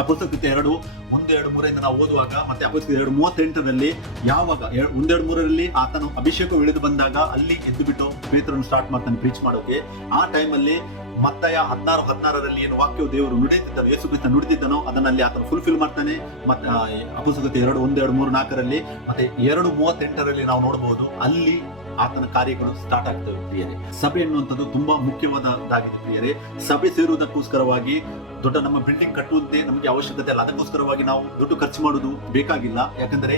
ಅಪೊಸ್ತಲಕೃತ್ಯ 2:1-2-3 ನಾವು ಓದುವಾಗ, ಮತ್ತೆ ಅಪೊಸ್ತಲಕೃತ್ಯ 2:38 ಯಾವಾಗ 1-2-3 ಆತನು ಅಭಿಷೇಕ ಇಳಿದು ಬಂದಾಗ ಅಲ್ಲಿ ಎದ್ದು ಬಿಟ್ಟು ಪೇತ್ರನು ಸ್ಟಾರ್ಟ್ ಮಾಡ್ತಾನೆ ಪ್ರೀಚ್ ಮಾಡೋಕೆ. ಆ ಟೈಮಲ್ಲಿ ಮತ್ತಾಯ 16:16 ಏನು ವಾಕ್ಯವು ದೇವರು ನುಡಿದಿದ್ದನು, ಯೇಸು ಕ್ರಿಸ್ತ ನುಡಿದಿದ್ದನೋ ಅದನ್ನಲ್ಲಿ ಆತನು ಫುಲ್ಫಿಲ್ ಮಾಡ್ತಾನೆ. ಮತ್ತೆ ಅಪೊಸ್ತಲಕೃತ್ಯ 2:1-2-3-4 ಮತ್ತೆ 2:38 ನಾವು ನೋಡಬಹುದು, ಅಲ್ಲಿ ಆತನ ಕಾರ್ಯಗಳು ಸ್ಟಾರ್ಟ್ ಆಗ್ತವೆ ಪ್ರಿಯರೇ. ಸಭೆ ಎನ್ನುವಂಥದ್ದು ತುಂಬಾ ಮುಖ್ಯವಾದದ್ದಾಗಿದೆ ಪ್ರಿಯರೇ. ಸಭೆ ಸೇರುವುದಕ್ಕೋಸ್ಕರವಾಗಿ ದೊಡ್ಡ ನಮ್ಮ ಬಿಲ್ಡಿಂಗ್ ಕಟ್ಟುವುದೇ ನಮಗೆ ಅವಶ್ಯಕತೆ ಅಲ್ಲ, ಅದಕ್ಕೋಸ್ಕರವಾಗಿ ನಾವು ದುಡ್ಡು ಖರ್ಚು ಮಾಡುವುದು ಬೇಕಾಗಿಲ್ಲ. ಯಾಕಂದ್ರೆ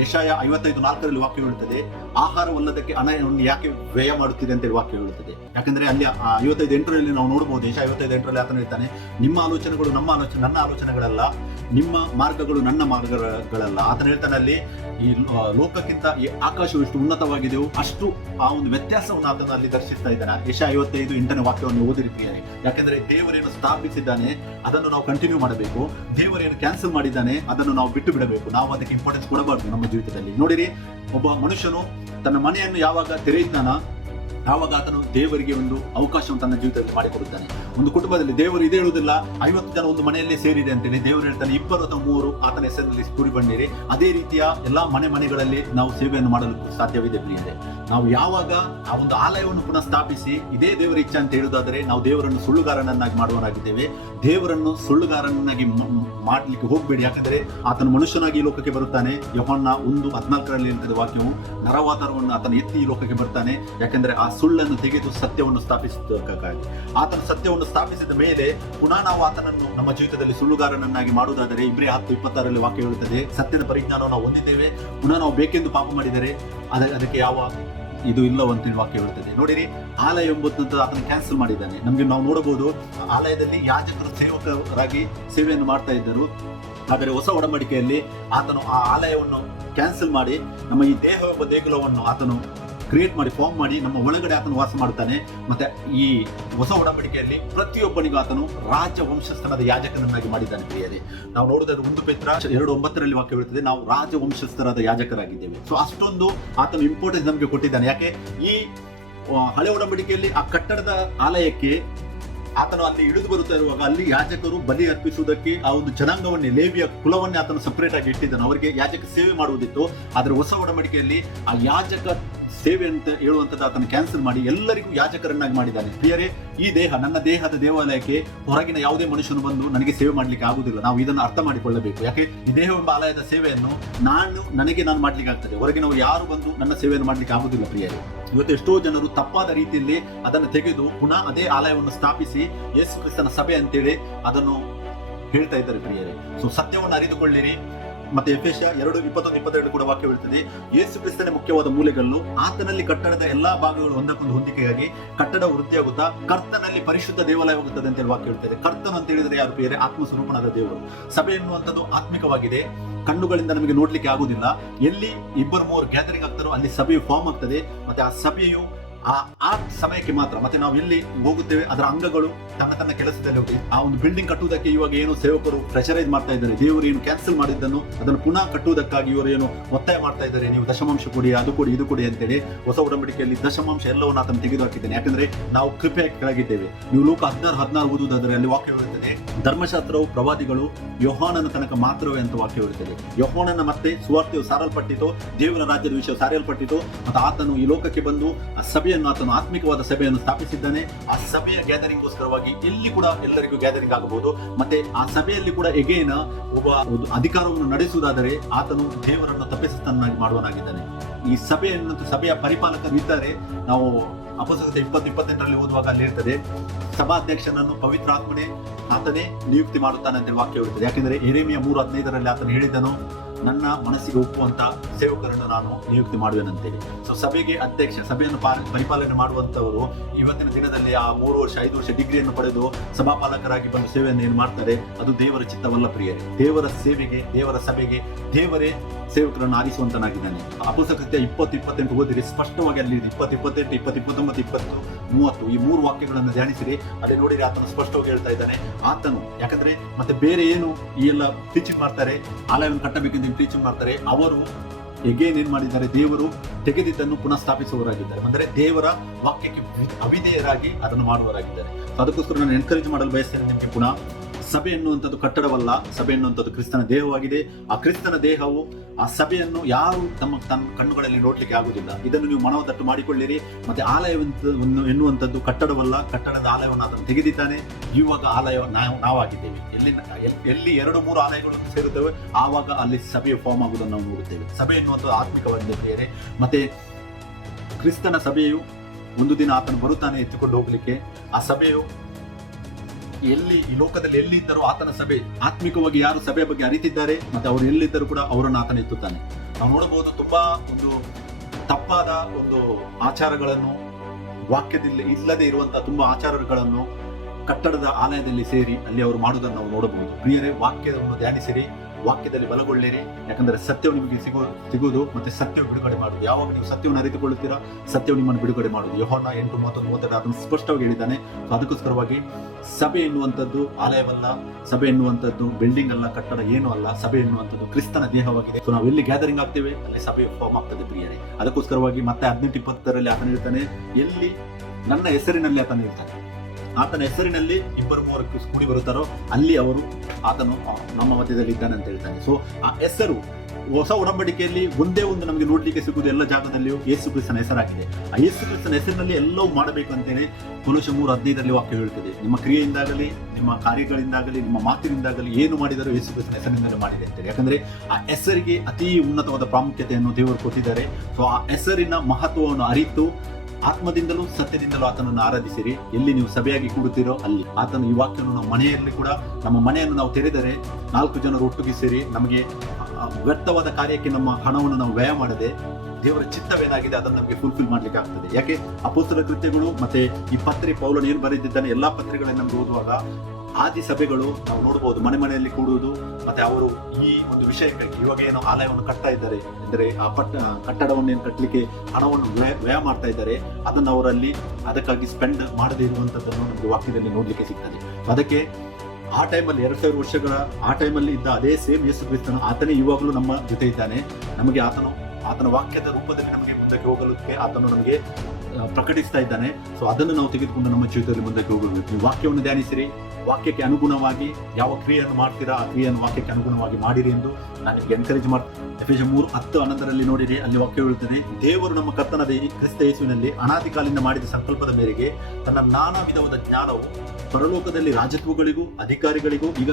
ಯೆಶಾಯ 55:4 ವಾಕ್ಯ ಹೇಳುತ್ತದೆ, ಆಹಾರವಲ್ಲದಕ್ಕೆ ಹಣವನ್ನು ಯಾಕೆ ವ್ಯಯ ಮಾಡುತ್ತೀರಿ ಅಂತೇಳಿ ವಾಕ್ಯ ಹೇಳುತ್ತದೆ. ಯಾಕಂದ್ರೆ ಅಲ್ಲಿ 55:8 ನಾವು ನೋಡಬಹುದು, ಯೆಶಾಯ 55:8 ಆತನು ಹೇಳ್ತಾನೆ, ನಿಮ್ಮ ಆಲೋಚನೆಗಳು ನನ್ನ ಆಲೋಚನೆಗಳಲ್ಲ, ನಿಮ್ಮ ಮಾರ್ಗಗಳು ನನ್ನ ಮಾರ್ಗಗಳಲ್ಲ. ಆತನು ಹೇಳ್ತಾನೆ ಅಲ್ಲಿ, ಈ ಲೋಕಕ್ಕಿಂತ ಈ ಆಕಾಶವು ಎಷ್ಟು ಉನ್ನತವಾಗಿದೆಯೋ ಅಷ್ಟು ಆ ಒಂದು ವ್ಯತ್ಯಾಸವನ್ನು ಆತನು ಅಲ್ಲಿ ದರ್ಶಿಸ್ತಾ ಇದ್ದಾನೆ. ಯೆಶಾಯ 55:8 ವಾಕ್ಯವನ್ನು ಓದಿರಿ ಪ್ರಿಯರೇ. ಯಾಕಂದ್ರೆ ದೇವರೇನು ಸ್ಥಾಪಿಸಿದ್ದಾನೆ ಅದನ್ನು ನಾವು ಕಂಟಿನ್ಯೂ ಮಾಡಬೇಕು, ದೇವರೇನು ಕ್ಯಾನ್ಸಲ್ ಮಾಡಿದ್ದಾನೆ ಅದನ್ನು ನಾವು ಬಿಟ್ಟು ಬಿಡಬೇಕು. ನಾವು ಅದಕ್ಕೆ ಇಂಪಾರ್ಟೆನ್ಸ್ ಕೊಡಬಾರ್ದು ನಮ್ಮ ಜೀವಿತದಲ್ಲಿ. ನೋಡಿರಿ, ಒಬ್ಬ ಮನುಷ್ಯನು ತನ್ನ ಮನೆಯನ್ನು ಯಾವಾಗ ತೆರೆಯಿದ್ದಾನ ಆವಾಗ ಆತನು ದೇವರಿಗೆ ಒಂದು ಅವಕಾಶವನ್ನು ತನ್ನ ಜೀವಿತದಲ್ಲಿ ಮಾಡಿಕೊಡುತ್ತಾನೆ. ಒಂದು ಕುಟುಂಬದಲ್ಲಿ ದೇವರು ಇದೇ ಹೇಳುವುದಿಲ್ಲ 50 ಜನ ಒಂದು ಮನೆಯಲ್ಲಿ ಸೇರಿದೆ ಅಂತೇಳಿ, ದೇವರು ಹೇಳ್ತಾನೆ 2 ಅಥವಾ 3 ಆತನ ಹೆಸರಿನಲ್ಲಿ ಕೂಡಿ ಬನ್ನಿರಿ. ಅದೇ ರೀತಿಯ ಎಲ್ಲಾ ಮನೆಗಳಲ್ಲಿ ನಾವು ಸೇವೆಯನ್ನು ಮಾಡಲು ಸಾಧ್ಯವಿದೆ ಪ್ರಿಯರೇ. ನಾವು ಯಾವಾಗ ಆ ಒಂದು ಆಲಯವನ್ನು ಪುನಃ ಸ್ಥಾಪಿಸಿ ಇದೇ ದೇವರ ಇಚ್ಛೆ ಅಂತ ಹೇಳುವುದಾದರೆ ನಾವು ದೇವರನ್ನು ಸುಳ್ಳುಗಾರನನ್ನಾಗಿ ಮಾಡುವವರಾಗಿದ್ದೇವೆ. ದೇವರನ್ನು ಸುಳ್ಳುಗಾರನನ್ನಾಗಿ ಮಾಡ್ಲಿಕ್ಕೆ ಹೋಗ್ಬೇಡಿ. ಯಾಕಂದ್ರೆ ಆತನು ಮನುಷ್ಯನಾಗಿ ಈ ಲೋಕಕ್ಕೆ ಬರುತ್ತಾನೆ. ಯೋಹಾನ 1:14 ಇರ್ತದೆ ವಾಕ್ಯವು, ನರವಾತರವನ್ನು ಆತನು ಎತ್ತಿ ಈ ಲೋಕಕ್ಕೆ ಬರ್ತಾನೆ. ಯಾಕಂದ್ರೆ ಆ ಸುಳ್ಳನ್ನು ತೆಗೆದು ಸತ್ಯವನ್ನು ಸ್ಥಾಪಿಸಬೇಕಾಗಿ, ಆತನ ಸತ್ಯವನ್ನು ಸ್ಥಾಪಿಸಿದ ಮೇಲೆ ಪುನಃ ನಾವು ಆತನನ್ನು ನಮ್ಮ ಜೀವಿತದಲ್ಲಿ ಸುಳ್ಳುಗಾರನನ್ನಾಗಿ ಮಾಡುವುದಾದರೆ ಇಬ್ರೇ 10:26 ವಾಕ್ಯ ಹೇಳುತ್ತದೆ, ಸತ್ಯದ ಪರಿಜ್ಞಾನವನ್ನು ನಾವು ಹೊಂದಿದ್ದೇವೆ, ಪುನಃ ನಾವು ಬೇಕೆಂದು ಪಾಪ ಮಾಡಿದರೆ ಅದಕ್ಕೆ ಯಾವ ಇದು ಇಲ್ಲವಂತ ವಾಕ್ಯ ಹೇಳುತ್ತದೆ. ನೋಡಿರಿ, ಆಲಯ ಎಂಬುದು ಆತನ ಕ್ಯಾನ್ಸಲ್ ಮಾಡಿದ್ದಾನೆ. ನಮ್ಗೆ ನಾವು ನೋಡಬಹುದು, ಆಲಯದಲ್ಲಿ ಯಾಜಕರು ಸೇವಕರಾಗಿ ಸೇವೆಯನ್ನು ಮಾಡ್ತಾ ಇದ್ದರು. ಆದರೆ ಹೊಸ ಒಡಂಬಡಿಕೆಯಲ್ಲಿ ಆತನು ಆ ಆಲಯವನ್ನು ಕ್ಯಾನ್ಸಲ್ ಮಾಡಿ ನಮ್ಮ ಈ ದೇಹ ಎಂಬ ದೇಗುಲವನ್ನು ಆತನು ಕ್ರಿಯೇಟ್ ಮಾಡಿ ಫಾರ್ಮ್ ಮಾಡಿ ನಮ್ಮ ಒಳಗಡೆ ಆತನು ವಾಸ ಮಾಡ್ತಾನೆ. ಮತ್ತೆ ಈ ಹೊಸ ಒಡಂಬಡಿಕೆಯಲ್ಲಿ ಪ್ರತಿಯೊಬ್ಬನಿಗೂ ಆತನು ರಾಜ ವಂಶಸ್ಥನದ ಯಾಜಕನನ್ನಾಗಿ ಮಾಡಿದ್ದಾನೆ ಪ್ರಿಯರೇ. ನಾವು ನೋಡುವುದಾದ್ರೆ 1 ಪೇತ್ರ 2:9 ವಾಕ್ಯ ಹೇಳುತ್ತದೆ, ನಾವು ರಾಜ ವಂಶಸ್ಥರಾದ ಯಾಜಕರಾಗಿದ್ದೇವೆ. ಸೊ ಅಷ್ಟೊಂದು ಆತನು ಇಂಪಾರ್ಟೆನ್ಸ್ ನಮಗೆ ಕೊಟ್ಟಿದ್ದಾನೆ. ಯಾಕೆ? ಈ ಹಳೆ ಒಡಂಬಡಿಕೆಯಲ್ಲಿ ಆ ಕಟ್ಟಡದ ಆಲಯಕ್ಕೆ ಆತನು ಅಲ್ಲಿ ಇಳಿದು ಬರುತ್ತಾ ಇರುವಾಗ ಅಲ್ಲಿ ಯಾಜಕರು ಬಲಿ ಅರ್ಪಿಸುವುದಕ್ಕೆ ಆ ಒಂದು ಜನಾಂಗವನ್ನೇ, ಲೇವಿಯ ಕುಲವನ್ನೇ ಆತನು ಸಪರೇಟ್ ಆಗಿ ಇಟ್ಟಿದ್ದಾನೆ. ಅವರಿಗೆ ಯಾಜಕ ಸೇವೆ ಮಾಡುವುದಿತ್ತು. ಆದರೆ ಹೊಸ ಒಡಂಬಡಿಕೆಯಲ್ಲಿ ಆ ಯಾಜಕ ಸೇವೆ ಅಂತ ಹೇಳುವಂಥದ್ದು ಆತನು ಕ್ಯಾನ್ಸಲ್ ಮಾಡಿ ಎಲ್ಲರಿಗೂ ಯಾಜಕರನ್ನಾಗಿ ಮಾಡಿದ್ದಾನೆ. ಪ್ರಿಯರೇ, ಈ ದೇಹ ನನ್ನ ದೇಹದ ದೇವಾಲಯಕ್ಕೆ ಹೊರಗಿನ ಯಾವುದೇ ಮನುಷ್ಯನು ಬಂದು ನನಗೆ ಸೇವೆ ಮಾಡ್ಲಿಕ್ಕೆ ಆಗುದಿಲ್ಲ. ನಾವು ಇದನ್ನು ಅರ್ಥ ಮಾಡಿಕೊಳ್ಳಬೇಕು. ಯಾಕೆ? ಈ ದೇಹವೆಂಬ ಆಲಯದ ಸೇವೆಯನ್ನು ನನಗೆ ಮಾಡ್ಲಿಕ್ಕೆ ಆಗ್ತದೆ, ಹೊರಗಿನವರು ಯಾರು ಬಂದು ನನ್ನ ಸೇವೆಯನ್ನು ಮಾಡ್ಲಿಕ್ಕೆ ಆಗುದಿಲ್ಲ ಪ್ರಿಯರೇ. ಇವತ್ತು ಎಷ್ಟೋ ಜನರು ತಪ್ಪಾದ ರೀತಿಯಲ್ಲಿ ಅದನ್ನು ತೆಗೆದು ಪುನಃ ಅದೇ ಆಲಯವನ್ನು ಸ್ಥಾಪಿಸಿ ಯೇಸು ಕ್ರಿಸ್ತನ ಸಭೆ ಅಂತೇಳಿ ಅದನ್ನು ಹೇಳ್ತಾ ಇದ್ದಾರೆ ಪ್ರಿಯರೇ. ಸೊ ಸತ್ಯವನ್ನು ಅರಿತುಕೊಳ್ಳಿರಿ. ಮತ್ತೆ ಎಫೆಸ 2:21-22 ಕೂಡ ವಾಕ್ಯ ಹೇಳ್ತದೆ, ಯೇಸು ಕ್ರಿಸ್ತನೇ ಮುಖ್ಯವಾದ ಮೂಲೆಗಲ್ಲು, ಆತನಲ್ಲಿ ಕಟ್ಟಡದ ಎಲ್ಲಾ ಭಾಗಗಳು ಒಂದಕ್ಕೊಂದು ಹೊಂದಿಕೆಯಾಗಿ ಕಟ್ಟಡ ವೃದ್ಧಿಯಾಗುತ್ತಾ ಕರ್ತನಲ್ಲಿ ಪರಿಶುದ್ಧ ದೇವಾಲಯವಾಗುತ್ತದೆ ಅಂತ ಹೇಳಿ ವಾಕ್ಯ ಹೇಳ್ತದೆ. ಕರ್ತನು ಅಂತ ಹೇಳಿದ್ರೆ ಯಾರು ಪ್ರಿಯರೇ? ಆತ್ಮಸ್ವರೂಪನಾದ ದೇವರು. ಸಭೆ ಎನ್ನುವಂಥದ್ದು ಆತ್ಮಿಕವಾಗಿದೆ, ಕಣ್ಣುಗಳಿಂದ ನಮಗೆ ನೋಡ್ಲಿಕ್ಕೆ ಆಗುದಿಲ್ಲ. ಎಲ್ಲಿ 2-3 ಗ್ಯಾದರಿಂಗ್ ಆಗ್ತಾರೋ ಅಲ್ಲಿ ಸಭೆಯು ಫಾರ್ಮ್ ಆಗ್ತದೆ. ಮತ್ತೆ ಆ ಸಭೆಯು ಆ ಸಮಯಕ್ಕೆ ಮಾತ್ರ. ಮತ್ತೆ ನಾವು ಎಲ್ಲಿ ಹೋಗುತ್ತೇವೆ ಅದರ ಅಂಗಗಳು ತನ್ನ ಕೆಲಸದಲ್ಲಿ ಹೋಗಿ ಆ ಒಂದು ಬಿಲ್ಡಿಂಗ್ ಕಟ್ಟುವುದಕ್ಕೆ ಇವಾಗ ಏನು ಸೇವಕರು ಪ್ರೆಷರೈಸ್ ಮಾಡ್ತಾ ಇದ್ದಾರೆ, ದೇವರು ಏನು ಕ್ಯಾನ್ಸಲ್ ಮಾಡಿದ್ದನ್ನು ಅದನ್ನು ಪುನಃ ಕಟ್ಟುವುದಕ್ಕಾಗಿ ಇವರು ಏನು ಒತ್ತಾಯ ಮಾಡ್ತಾ ಇದ್ದಾರೆ, ನೀವು ದಶಮಾಂಶ ಕೊಡಿ, ಅದು ಕೊಡಿ, ಇದು ಕೊಡಿ ಅಂತೇಳಿ. ಹೊಸ ಒಡಂಬಡಿಕೆಯಲ್ಲಿ ದಶಮಾಂಶ ಎಲ್ಲವನ್ನು ಆತನು ತೆಗೆದು ಹಾಕಿದ್ದೇನೆ. ಯಾಕಂದ್ರೆ ನಾವು ಕೃಪೆಯಾಗಿದ್ದೇವೆ. ನೀವು ಲೂಕ 16:16 ಓದುವುದಾದರೆ ಅಲ್ಲಿ ವಾಕ್ಯ ಹೇಳುತ್ತದೆ, ಧರ್ಮಶಾಸ್ತ್ರವು ಪ್ರವಾದಿಗಳು ಯೋಹಾನನ ತನಕ ಮಾತ್ರವೇ ಅಂತ ವಾಕ್ಯ ಹೇಳುತ್ತದೆ. ಯೋಹಾನನ ಮತ್ತೆ ಸುವಾರ್ತೆಯು ಸಾರಲ್ಪಟ್ಟಿತು, ದೇವರ ರಾಜ್ಯದ ವಿಷಯ ಸಾರಲ್ಪಟ್ಟಿತು. ಮತ್ತು ಆತನು ಈ ಲೋಕಕ್ಕೆ ಬಂದು ಆ ಸಭೆಯನ್ನು, ಆತನು ಆತ್ಮಿಕವಾದ ಸಭೆಯನ್ನು ಸ್ಥಾಪಿಸಿದ್ದಾನೆ. ಆ ಸಭೆಯ ಗ್ಯಾದರಿಂಗ್ಗೋಸ್ಕರವಾಗಿ ಇಲ್ಲಿ ಕೂಡ ಎಲ್ಲರಿಗೂ ಗ್ಯಾದರಿಂಗ್ ಆಗಬಹುದು. ಮತ್ತೆ ಆ ಸಭೆಯಲ್ಲಿ ಕೂಡ ಎಗೇನ್ ಒಬ್ಬ ಅಧಿಕಾರವನ್ನು ನಡೆಸುವುದಾದರೆ ಆತನು ದೇವರನ್ನು ತಪ್ಪಿಸತನ್ನಾಗಿ ಮಾಡುವನಾಗಿದ್ದಾನೆ. ಈ ಸಭೆಯ ಪರಿಪಾಲಕರು ಇದ್ದಾರೆ. ನಾವು ಅಪೊಸ್ತಲಕೃತ್ಯ 20:28 ಓದುವಾಗ ಅಲ್ಲಿ ಇರ್ತದೆ, ಸಭಾಧ್ಯಕ್ಷನನ್ನು ಪವಿತ್ರಾತ್ಮನೇ ಆತನೇ ನಿಯುಕ್ತಿ ಮಾಡುತ್ತಾನೆ ಅಂತ ವಾಕ್ಯ ಹೇಳ್ತದೆ. ಯಾಕೆಂದ್ರೆ ಯೆರೆಮೀಯ 3:15 ಆತನು ಹೇಳಿದನು, ನನ್ನ ಮನಸ್ಸಿಗೆ ಒಪ್ಪುವಂತ ಸೇವಕರನ್ನು ನಾನು ನಿಯುಕ್ತಿ ಮಾಡುವೆನಂತೇಳಿ. ಸೊ ಸಭೆಗೆ ಅಧ್ಯಕ್ಷ, ಸಭೆಯನ್ನು ಪರಿಪಾಲನೆ ಮಾಡುವಂತವರು ಇವತ್ತಿನ ದಿನದಲ್ಲಿ ಆ 3 ವರ್ಷ 5 ವರ್ಷ ಡಿಗ್ರಿಯನ್ನು ಪಡೆದು ಸಭಾಪಾಲಕರಾಗಿ ಬಂದು ಸೇವೆಯನ್ನು ಏನು ಮಾಡ್ತಾರೆ, ಅದು ದೇವರ ಚಿತ್ತವಲ್ಲ ಪ್ರಿಯರೇ. ದೇವರ ಸೇವೆಗೆ, ದೇವರ ಸಭೆಗೆ ದೇವರೇ ಸೇವಕರನ್ನು ಆರಿಸುವಂತನಾಗಿದ್ದಾನೆ. ಅಪೊಸ್ತಲ ಕೃತ್ಯ 20-28 ಓದಿರಿ, ಸ್ಪಷ್ಟವಾಗಿ ಅಲ್ಲಿ 20-28, 20-29, 20-30 ಈ 3 ವಾಕ್ಯಗಳನ್ನು ಧ್ಯಾನಿಸಿರಿ. ಅಲ್ಲಿ ನೋಡಿರಿ, ಆತನು ಸ್ಪಷ್ಟವಾಗಿ ಹೇಳ್ತಾ ಇದ್ದಾನೆ. ಆತನು ಯಾಕಂದ್ರೆ ಮತ್ತೆ ಬೇರೆ ಏನು ಈ ಎಲ್ಲ ಟೀಚಿಂಗ್ ಮಾಡ್ತಾರೆ, ಆಲಯವನ್ನು ಕಟ್ಟಬೇಕೆಂದು ಟೀಚಿಂಗ್ ಮಾಡ್ತಾರೆ, ಅವರು ಎಗೇನ್ ಏನ್ ಮಾಡಿದ್ದಾರೆ, ದೇವರು ತೆಗೆದಿದ್ದನ್ನು ಪುನಃ ಸ್ಥಾಪಿಸುವವರಾಗಿದ್ದಾರೆ. ಅಂದ್ರೆ ದೇವರ ವಾಕ್ಯಕ್ಕೆ ಅವಿಧೇಯರಾಗಿ ಅದನ್ನು ಮಾಡುವವರಾಗಿದ್ದಾರೆ. ಅದಕ್ಕೋಸ್ಕರ ನಾನು ಎನ್ಕರೇಜ್ ಮಾಡಲು ಬಯಸ್ತೇನೆ ನಿಮಗೆ ಪುನಃ, ಸಭೆ ಎನ್ನುವಂಥದ್ದು ಕಟ್ಟಡವಲ್ಲ, ಸಭೆ ಎನ್ನುವಂಥದ್ದು ಕ್ರಿಸ್ತನ ದೇಹವಾಗಿದೆ. ಆ ಕ್ರಿಸ್ತನ ದೇಹವು, ಆ ಸಭೆಯನ್ನು ಯಾರು ತನ್ನ ಕಣ್ಣುಗಳಲ್ಲಿ ನೋಡ್ಲಿಕ್ಕೆ ಆಗುದಿಲ್ಲ. ಇದನ್ನು ನೀವು ಮನವತ್ತಟ್ಟು ಮಾಡಿಕೊಳ್ಳಿರಿ. ಮತ್ತೆ ಆಲಯ ಎನ್ನುವಂಥದ್ದು ಕಟ್ಟಡವಲ್ಲ, ಕಟ್ಟಡದ ಆಲಯವನ್ನು ಅದನ್ನು ತೆಗೆದಿದ್ದಾನೆ. ಇವಾಗ ಆಲಯ ನಾವಾಗಿದ್ದೇವೆ. ಎಲ್ಲಿ 2-3 ಆಲಯಗಳು ಸೇರುತ್ತವೆ, ಆವಾಗ ಅಲ್ಲಿ ಸಭೆಯು ಫಾರ್ಮ್ ಆಗುವುದನ್ನು ನಾವು ನೋಡುತ್ತೇವೆ. ಸಭೆ ಎನ್ನುವಂಥದ್ದು ಆತ್ಮಿಕವಾಗಿದೆ ಬೇರೆ. ಮತ್ತೆ ಕ್ರಿಸ್ತನ ಸಭೆಯು ಒಂದು ದಿನ ಆತನು ಬರುತ್ತಾನೆ ಎತ್ತಿಕೊಂಡು ಹೋಗ್ಲಿಕ್ಕೆ. ಆ ಸಭೆಯು ಎಲ್ಲಿ ಈ ಲೋಕದಲ್ಲಿ ಎಲ್ಲಿದ್ದರೂ ಆತನ ಸಭೆ, ಆತ್ಮಿಕವಾಗಿ ಯಾರು ಸಭೆಯ ಬಗ್ಗೆ ಅರಿತಿದ್ದಾರೆ ಮತ್ತೆ ಅವರು ಎಲ್ಲಿದ್ದರೂ ಕೂಡ ಅವರನ್ನು ಆತನ ಎತ್ತುತ್ತಾನೆ. ನಾವು ನೋಡಬಹುದು, ತುಂಬಾ ಒಂದು ತಪ್ಪಾದ ಒಂದು ಆಚಾರಗಳನ್ನು, ವಾಕ್ಯದಲ್ಲಿ ಇಲ್ಲದೆ ಇರುವಂತಹ ತುಂಬಾ ಆಚಾರಗಳನ್ನು ಕಟ್ಟಡದ ಆಲಯದಲ್ಲಿ ಸೇರಿ ಅಲ್ಲಿ ಅವರು ಮಾಡುವುದನ್ನು ನಾವು ನೋಡಬಹುದು. ಪ್ರಿಯರೇ, ವಾಕ್ಯವನ್ನು ಧ್ಯಾನಿಸಿರಿ, ವಾಕ್ಯದಲ್ಲಿ ಬಲಗೊಳ್ಳಿರಿ. ಯಾಕಂದ್ರೆ ಸತ್ಯವು ನಿಮಗೆ ಸಿಗುವುದು, ಮತ್ತೆ ಸತ್ಯವು ಬಿಡುಗಡೆ ಮಾಡುವುದು. ಯಾವಾಗ ನೀವು ಸತ್ಯವನ್ನು ಅರಿತುಕೊಳ್ಳುತ್ತೀರಾ, ಸತ್ಯವು ನಿಮ್ಮನ್ನು ಬಿಡುಗಡೆ ಮಾಡುವುದು. ಯೋಹಾನ 8:31 ಅದನ್ನು ಸ್ಪಷ್ಟವಾಗಿ ಹೇಳಿದ್ದಾನೆ. ಅದಕ್ಕೋಸ್ಕರವಾಗಿ ಸಭೆ ಎನ್ನುವಂಥದ್ದು ಆಲಯವಲ್ಲ, ಸಭೆ ಎನ್ನುವಂಥದ್ದು ಬಿಲ್ಡಿಂಗ್ ಅಲ್ಲ, ಕಟ್ಟಡ ಏನೂ ಅಲ್ಲ. ಸಭೆ ಎನ್ನುವಂಥದ್ದು ಕ್ರಿಸ್ತನ ದೇಹವಾಗಿದೆ. ಸೊ ನಾವು ಎಲ್ಲಿ ಗ್ಯಾದರಿಂಗ್ ಆಗ್ತೇವೆ ಅಲ್ಲಿ ಸಭೆ ಫಾರ್ಮ್ ಆಗ್ತದೆ ಪ್ರಿಯರೇ. ಅದಕ್ಕೋಸ್ಕರವಾಗಿ ಮತ್ತೆ 18:20 ಆತನ ಹೇಳ್ತಾನೆ, ಎಲ್ಲಿ ನನ್ನ ಹೆಸರಿನಲ್ಲಿ ಆತನ ಹೇಳ್ತಾನೆ, ಆತನ ಹೆಸರಿನಲ್ಲಿ 2-3 ಕೂಡಿ ಬರುತ್ತಾರೋ ಅಲ್ಲಿ ಆತನು ನಮ್ಮ ಮಧ್ಯದಲ್ಲಿ ಇದ್ದಾನೆ ಅಂತ ಹೇಳ್ತಾನೆ. ಸೊ ಆ ಹೆಸರು ಹೊಸ ಒಡಂಬಡಿಕೆಯಲ್ಲಿ ಒಂದೇ ಒಂದು ನಮಗೆ ನೋಡ್ಲಿಕ್ಕೆ ಸಿಗುವುದು ಎಲ್ಲ ಜಾಗದಲ್ಲಿಯೂ ಯೇಸು ಕ್ರಿಸ್ತನ ಹೆಸರಾಗಿದೆ. ಆ ಯೇಸು ಕ್ರಿಸ್ತನ ಹೆಸರಿನಲ್ಲಿ ಎಲ್ಲವೂ ಮಾಡಬೇಕು ಅಂತೇನೆ ಕೊಲೊಸ್ಸೆ 3:15 ವಾಕ್ಯ ಹೇಳ್ತದೆ. ನಿಮ್ಮ ಕ್ರಿಯೆಯಿಂದಾಗಲಿ, ನಿಮ್ಮ ಕಾರ್ಯಗಳಿಂದಾಗಲಿ, ನಿಮ್ಮ ಮಾತಿನಿಂದಾಗಲಿ ಏನು ಮಾಡಿದರೂ ಯೇಸು ಕ್ರಿಸ್ತನ ಹೆಸರಿನಿಂದಲೇ ಮಾಡಿದೆ ಅಂತೇಳಿ. ಯಾಕಂದ್ರೆ ಆ ಹೆಸರಿಗೆ ಅತಿ ಉನ್ನತವಾದ ಪ್ರಾಮುಖ್ಯತೆಯನ್ನು ದೇವರು ಕೊಟ್ಟಿದ್ದಾರೆ. ಸೊ ಆ ಹೆಸರಿನ ಮಹತ್ವವನ್ನು ಅರಿತು ಆತ್ಮದಿಂದಲೂ ಸತ್ಯದಿಂದಲೂ ಆತನನ್ನು ಆರಾಧಿಸಿರಿ. ಎಲ್ಲಿ ನೀವು ಸಭೆಯಾಗಿ ಕೂಡುತ್ತೀರೋ ಅಲ್ಲಿ ಆತನು ಈ ವಾಕ್ಯವನ್ನು ನಾವು ಮನೆಯಲ್ಲಿ ಕೂಡ, ನಮ್ಮ ಮನೆಯನ್ನು ನಾವು ತೆರೆದರೆ 4 ಜನರು ಒಟ್ಟಿಗೆ ಸೇರಿ ನಮಗೆ ವ್ಯರ್ಥವಾದ ಕಾರ್ಯಕ್ಕೆ ನಮ್ಮ ಹಣವನ್ನು ನಾವು ವ್ಯಯ ಮಾಡದೆ ದೇವರ ಚಿತ್ತವೇನಾಗಿದೆ ಅದನ್ನು ನಮಗೆ ಫುಲ್ಫಿಲ್ ಮಾಡ್ಲಿಕ್ಕೆ ಆಗ್ತದೆ. ಯಾಕೆ ಅಪೊಸ್ತಲ ಕೃತ್ಯಗಳು ಮತ್ತೆ ಈ ಪೌಲನು ಏನು ಬರೆದಿದ್ದಾನೆ, ಎಲ್ಲಾ ಪತ್ರಿಕೆಗಳನ್ನು ನಮ್ಗೆ ಓದುವಾಗ ಆದಿ ಸಭೆಗಳು ನಾವು ನೋಡಬಹುದು, ಮನೆಯಲ್ಲಿ ಕೂಡುವುದು. ಮತ್ತೆ ಅವರು ಈ ಒಂದು ವಿಷಯಕ್ಕಾಗಿ ಇವಾಗ ಏನು ಆಲಯವನ್ನು ಕಟ್ತಾ ಇದ್ದಾರೆ ಅಂದ್ರೆ ಆ ಕಟ್ಟಡವನ್ನು ಏನು ಕಟ್ಟಲಿಕ್ಕೆ ಹಣವನ್ನು ವ್ಯಯ ಮಾಡ್ತಾ ಇದ್ದಾರೆ, ಅದನ್ನು ಅವರಲ್ಲಿ ಅದಕ್ಕಾಗಿ ಸ್ಪೆಂಡ್ ಮಾಡದೇ ಇರುವಂತದ್ದನ್ನು ನಮಗೆ ವಾಕ್ಯದಲ್ಲಿ ನೋಡ್ಲಿಕ್ಕೆ ಸಿಗ್ತದೆ. ಅದಕ್ಕೆ ಆ ಟೈಮಲ್ಲಿ 2000 ವರ್ಷಗಳ ಆ ಟೈಮಲ್ಲಿ ಇದ್ದ ಅದೇ ಸೇಮ್ ಯೇಸು ಕ್ರಿಸ್ತನು ಆತನೇ ಇವಾಗಲೂ ನಮ್ಮ ಜೊತೆ ಇದ್ದಾನೆ. ನಮಗೆ ಆತನ ವಾಕ್ಯದ ರೂಪದಲ್ಲಿ ನಮಗೆ ಮುಂದಕ್ಕೆ ಹೋಗಲಿಕ್ಕೆ ಆತನು ನಮಗೆ ಪ್ರಕಟಿಸ್ತಾ ಇದ್ದಾನೆ. ಸೊ ಅದನ್ನು ನಾವು ತೆಗೆದುಕೊಂಡು ನಮ್ಮ ಜೀವಿತದಲ್ಲಿ ಮುಂದಕ್ಕೆ ಹೋಗಬೇಕು. ನೀವು ವಾಕ್ಯವನ್ನು ಧ್ಯಾನಿಸಿರಿ, ವಾಕ್ಯಕ್ಕೆ ಅನುಗುಣವಾಗಿ ಯಾವ ಕ್ರಿಯೆಯನ್ನು ಮಾಡ್ತೀರಾ ಆ ಕ್ರಿಯೆಯನ್ನು ವಾಕ್ಯಕ್ಕೆ ಅನುಗುಣವಾಗಿ ಮಾಡಿರಿ ಎಂದು ನಾನು ನಿಮಗೆ ಎನ್ಕರೇಜ್ ಮಾಡ್ತೀನಿ. ಎಫೆಸ 3:10-11 ನೋಡಿರಿ, ಅಲ್ಲಿ ವಾಕ್ಯ ಹೇಳುತ್ತದೆ, ದೇವರು ನಮ್ಮ ಕರ್ತನಾದ ಕ್ರಿಸ್ತ ಯೇಸುವಿನಲ್ಲಿ ಅನಾದಿ ಕಾಲದಿಂದ ಮಾಡಿದ ಸಂಕಲ್ಪದ ಮೇರೆಗೆ ತನ್ನ ನಾನಾ ವಿಧವಾದ ಜ್ಞಾನವು ಪರಲೋಕದಲ್ಲಿ ರಾಜತ್ವಗಳಿಗೂ ಅಧಿಕಾರಿಗಳಿಗೂ ಈಗ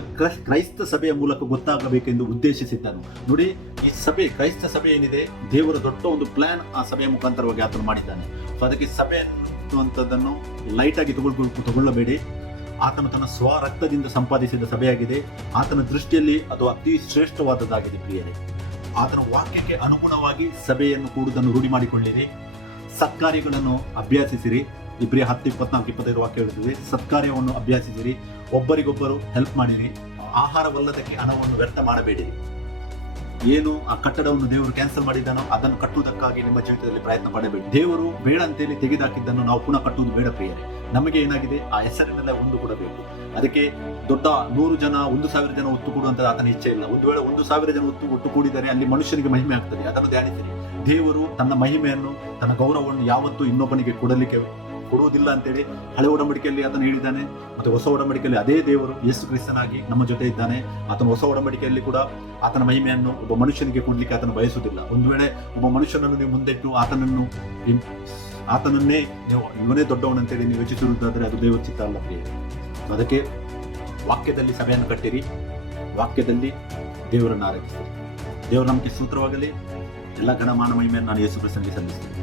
ಕ್ರೈಸ್ತ ಸಭೆಯ ಮೂಲಕ ಗೊತ್ತಾಗಬೇಕೆಂದು ಉದ್ದೇಶಿಸಿದ್ದನು. ನೋಡಿ, ಈ ಸಭೆ, ಕ್ರೈಸ್ತ ಸಭೆ ಏನಿದೆ, ದೇವರ ದೊಡ್ಡ ಒಂದು ಪ್ಲಾನ್ ಆ ಸಭೆಯ ಮುಖಾಂತರವಾಗಿ ಆತನು ಮಾಡಿದ್ದಾನೆ. ಸೊ ಅದಕ್ಕೆ ಸಭೆ ಅನ್ನುವಂಥದ್ದನ್ನು ಲೈಟ್ ಆಗಿ ತಗೊಳ್ಳಬೇಡಿ. ಆತನು ತನ್ನ ಸ್ವರಕ್ತದಿಂದ ಸಂಪಾದಿಸಿದ ಸಭೆಯಾಗಿದೆ. ಆತನ ದೃಷ್ಟಿಯಲ್ಲಿ ಅದು ಅತಿ ಶ್ರೇಷ್ಠವಾದದ್ದಾಗಿದೆ ಪ್ರಿಯರೇ. ಆತನ ವಾಕ್ಯಕ್ಕೆ ಅನುಗುಣವಾಗಿ ಸಭೆಯನ್ನು ಕೂಡುವುದನ್ನು ರೂಢಿ ಮಾಡಿಕೊಳ್ಳಿರಿ. ಸತ್ಕಾರ್ಯಗಳನ್ನು ಅಭ್ಯಾಸಿಸಿರಿ. ಇಬ್ರಿಯ 10:24-25 ವಾಕ್ಯ ಹೇಳುತ್ತದೆ, ಸತ್ಕಾರ್ಯವನ್ನು ಅಭ್ಯಾಸಿಸಿರಿ, ಒಬ್ಬರಿಗೊಬ್ಬರು ಹೆಲ್ಪ್ ಮಾಡಿರಿ, ಆಹಾರವಲ್ಲದಕ್ಕೆ ಹಣವನ್ನು ವ್ಯರ್ಥ ಮಾಡಬೇಡಿರಿ. ಏನು ಆ ಕಟ್ಟಡವನ್ನು ದೇವರು ಕ್ಯಾನ್ಸಲ್ ಮಾಡಿದ್ದಾನೋ ಅದನ್ನು ಕಟ್ಟುವುದಕ್ಕಾಗಿ ನಿಮ್ಮ ಜೀವಿತದಲ್ಲಿ ಪ್ರಯತ್ನ ಪಡಬೇಡಿ. ದೇವರು ಬೇಡ ಅಂತೇಳಿ ತೆಗೆದುಹಾಕಿದ್ದನ್ನು ನಾವು ಪುನಃ ಕಟ್ಟುವುದು ಬೇಡ ಪ್ರಿಯರೇ. ನಮಗೆ ಏನಾಗಿದೆ, ಆ ಹೆಸರಿನಲ್ಲೇ ಒಂದು ಕೊಡಬೇಕು. ಅದಕ್ಕೆ ದೊಡ್ಡ 100 ಜನ 1,000 ಜನ ಒತ್ತು ಕೊಡುವಂತ ಆತನ ಇಚ್ಛೆ ಇಲ್ಲ. ಒಂದು ವೇಳೆ 1,000 ಜನ ಒಟ್ಟು ಕೂಡಿದರೆ ಅಲ್ಲಿ ಮನುಷ್ಯನಿಗೆ ಮಹಿಮೆ ಆಗ್ತದೆ. ಅದನ್ನು ಧ್ಯಾನಿಸಿರಿ. ದೇವರು ತನ್ನ ಮಹಿಮೆಯನ್ನು, ತನ್ನ ಗೌರವವನ್ನು ಯಾವತ್ತೂ ಇನ್ನೊಬ್ಬನಿಗೆ ಕೊಡುವುದಿಲ್ಲ ಅಂತೇಳಿ ಹಳೆ ಒಡಂಬಡಿಕೆಯಲ್ಲಿ ಆತನು ಹೇಳಿದ್ದಾನೆ. ಮತ್ತೆ ಹೊಸ ಒಡಂಬಡಿಕೆಯಲ್ಲಿ ಅದೇ ದೇವರು ಯೇಸು ಕ್ರಿಸ್ತನಾಗಿ ನಮ್ಮ ಜೊತೆ ಇದ್ದಾನೆ. ಆತನ ಹೊಸ ಒಡಂಬಡಿಕೆಯಲ್ಲಿ ಕೂಡ ಆತನ ಮಹಿಮೆಯನ್ನು ಒಬ್ಬ ಮನುಷ್ಯನಿಗೆ ಕೊಡ್ಲಿಕ್ಕೆ ಆತನು ಬಯಸುವುದಿಲ್ಲ. ಒಂದು ವೇಳೆ ಒಬ್ಬ ಮನುಷ್ಯನನ್ನು ನೀವು ಮುಂದಿಟ್ಟು ಆತನನ್ನೇ ಇವನೇ ದೊಡ್ಡವನಂತೇಳಿ ನೀವು ಯೋಚಿಸುವುದಾದರೆ ಅದು ದೇವರ ಚಿತ್ತ ಅಲ್ಲ ಪ್ರಿಯರೇ. ಅದಕ್ಕೆ ವಾಕ್ಯದಲ್ಲಿ ಸಭೆಯನ್ನು ಕಟ್ಟಿರಿ, ವಾಕ್ಯದಲ್ಲಿ ದೇವರನ್ನು ಆರಾಧಿಸಿರಿ. ದೇವರು ನಮಗೆ ಸ್ತೋತ್ರವಾಗಲಿ. ಎಲ್ಲ ಘನಮಾನ ಮಹಿಮೆಯನ್ನು ನಾನು ಯೇಸು ಕ್ರಿಸ್ತನಿಗೆ ಸಲ್ಲಿಸ್ತೇನೆ.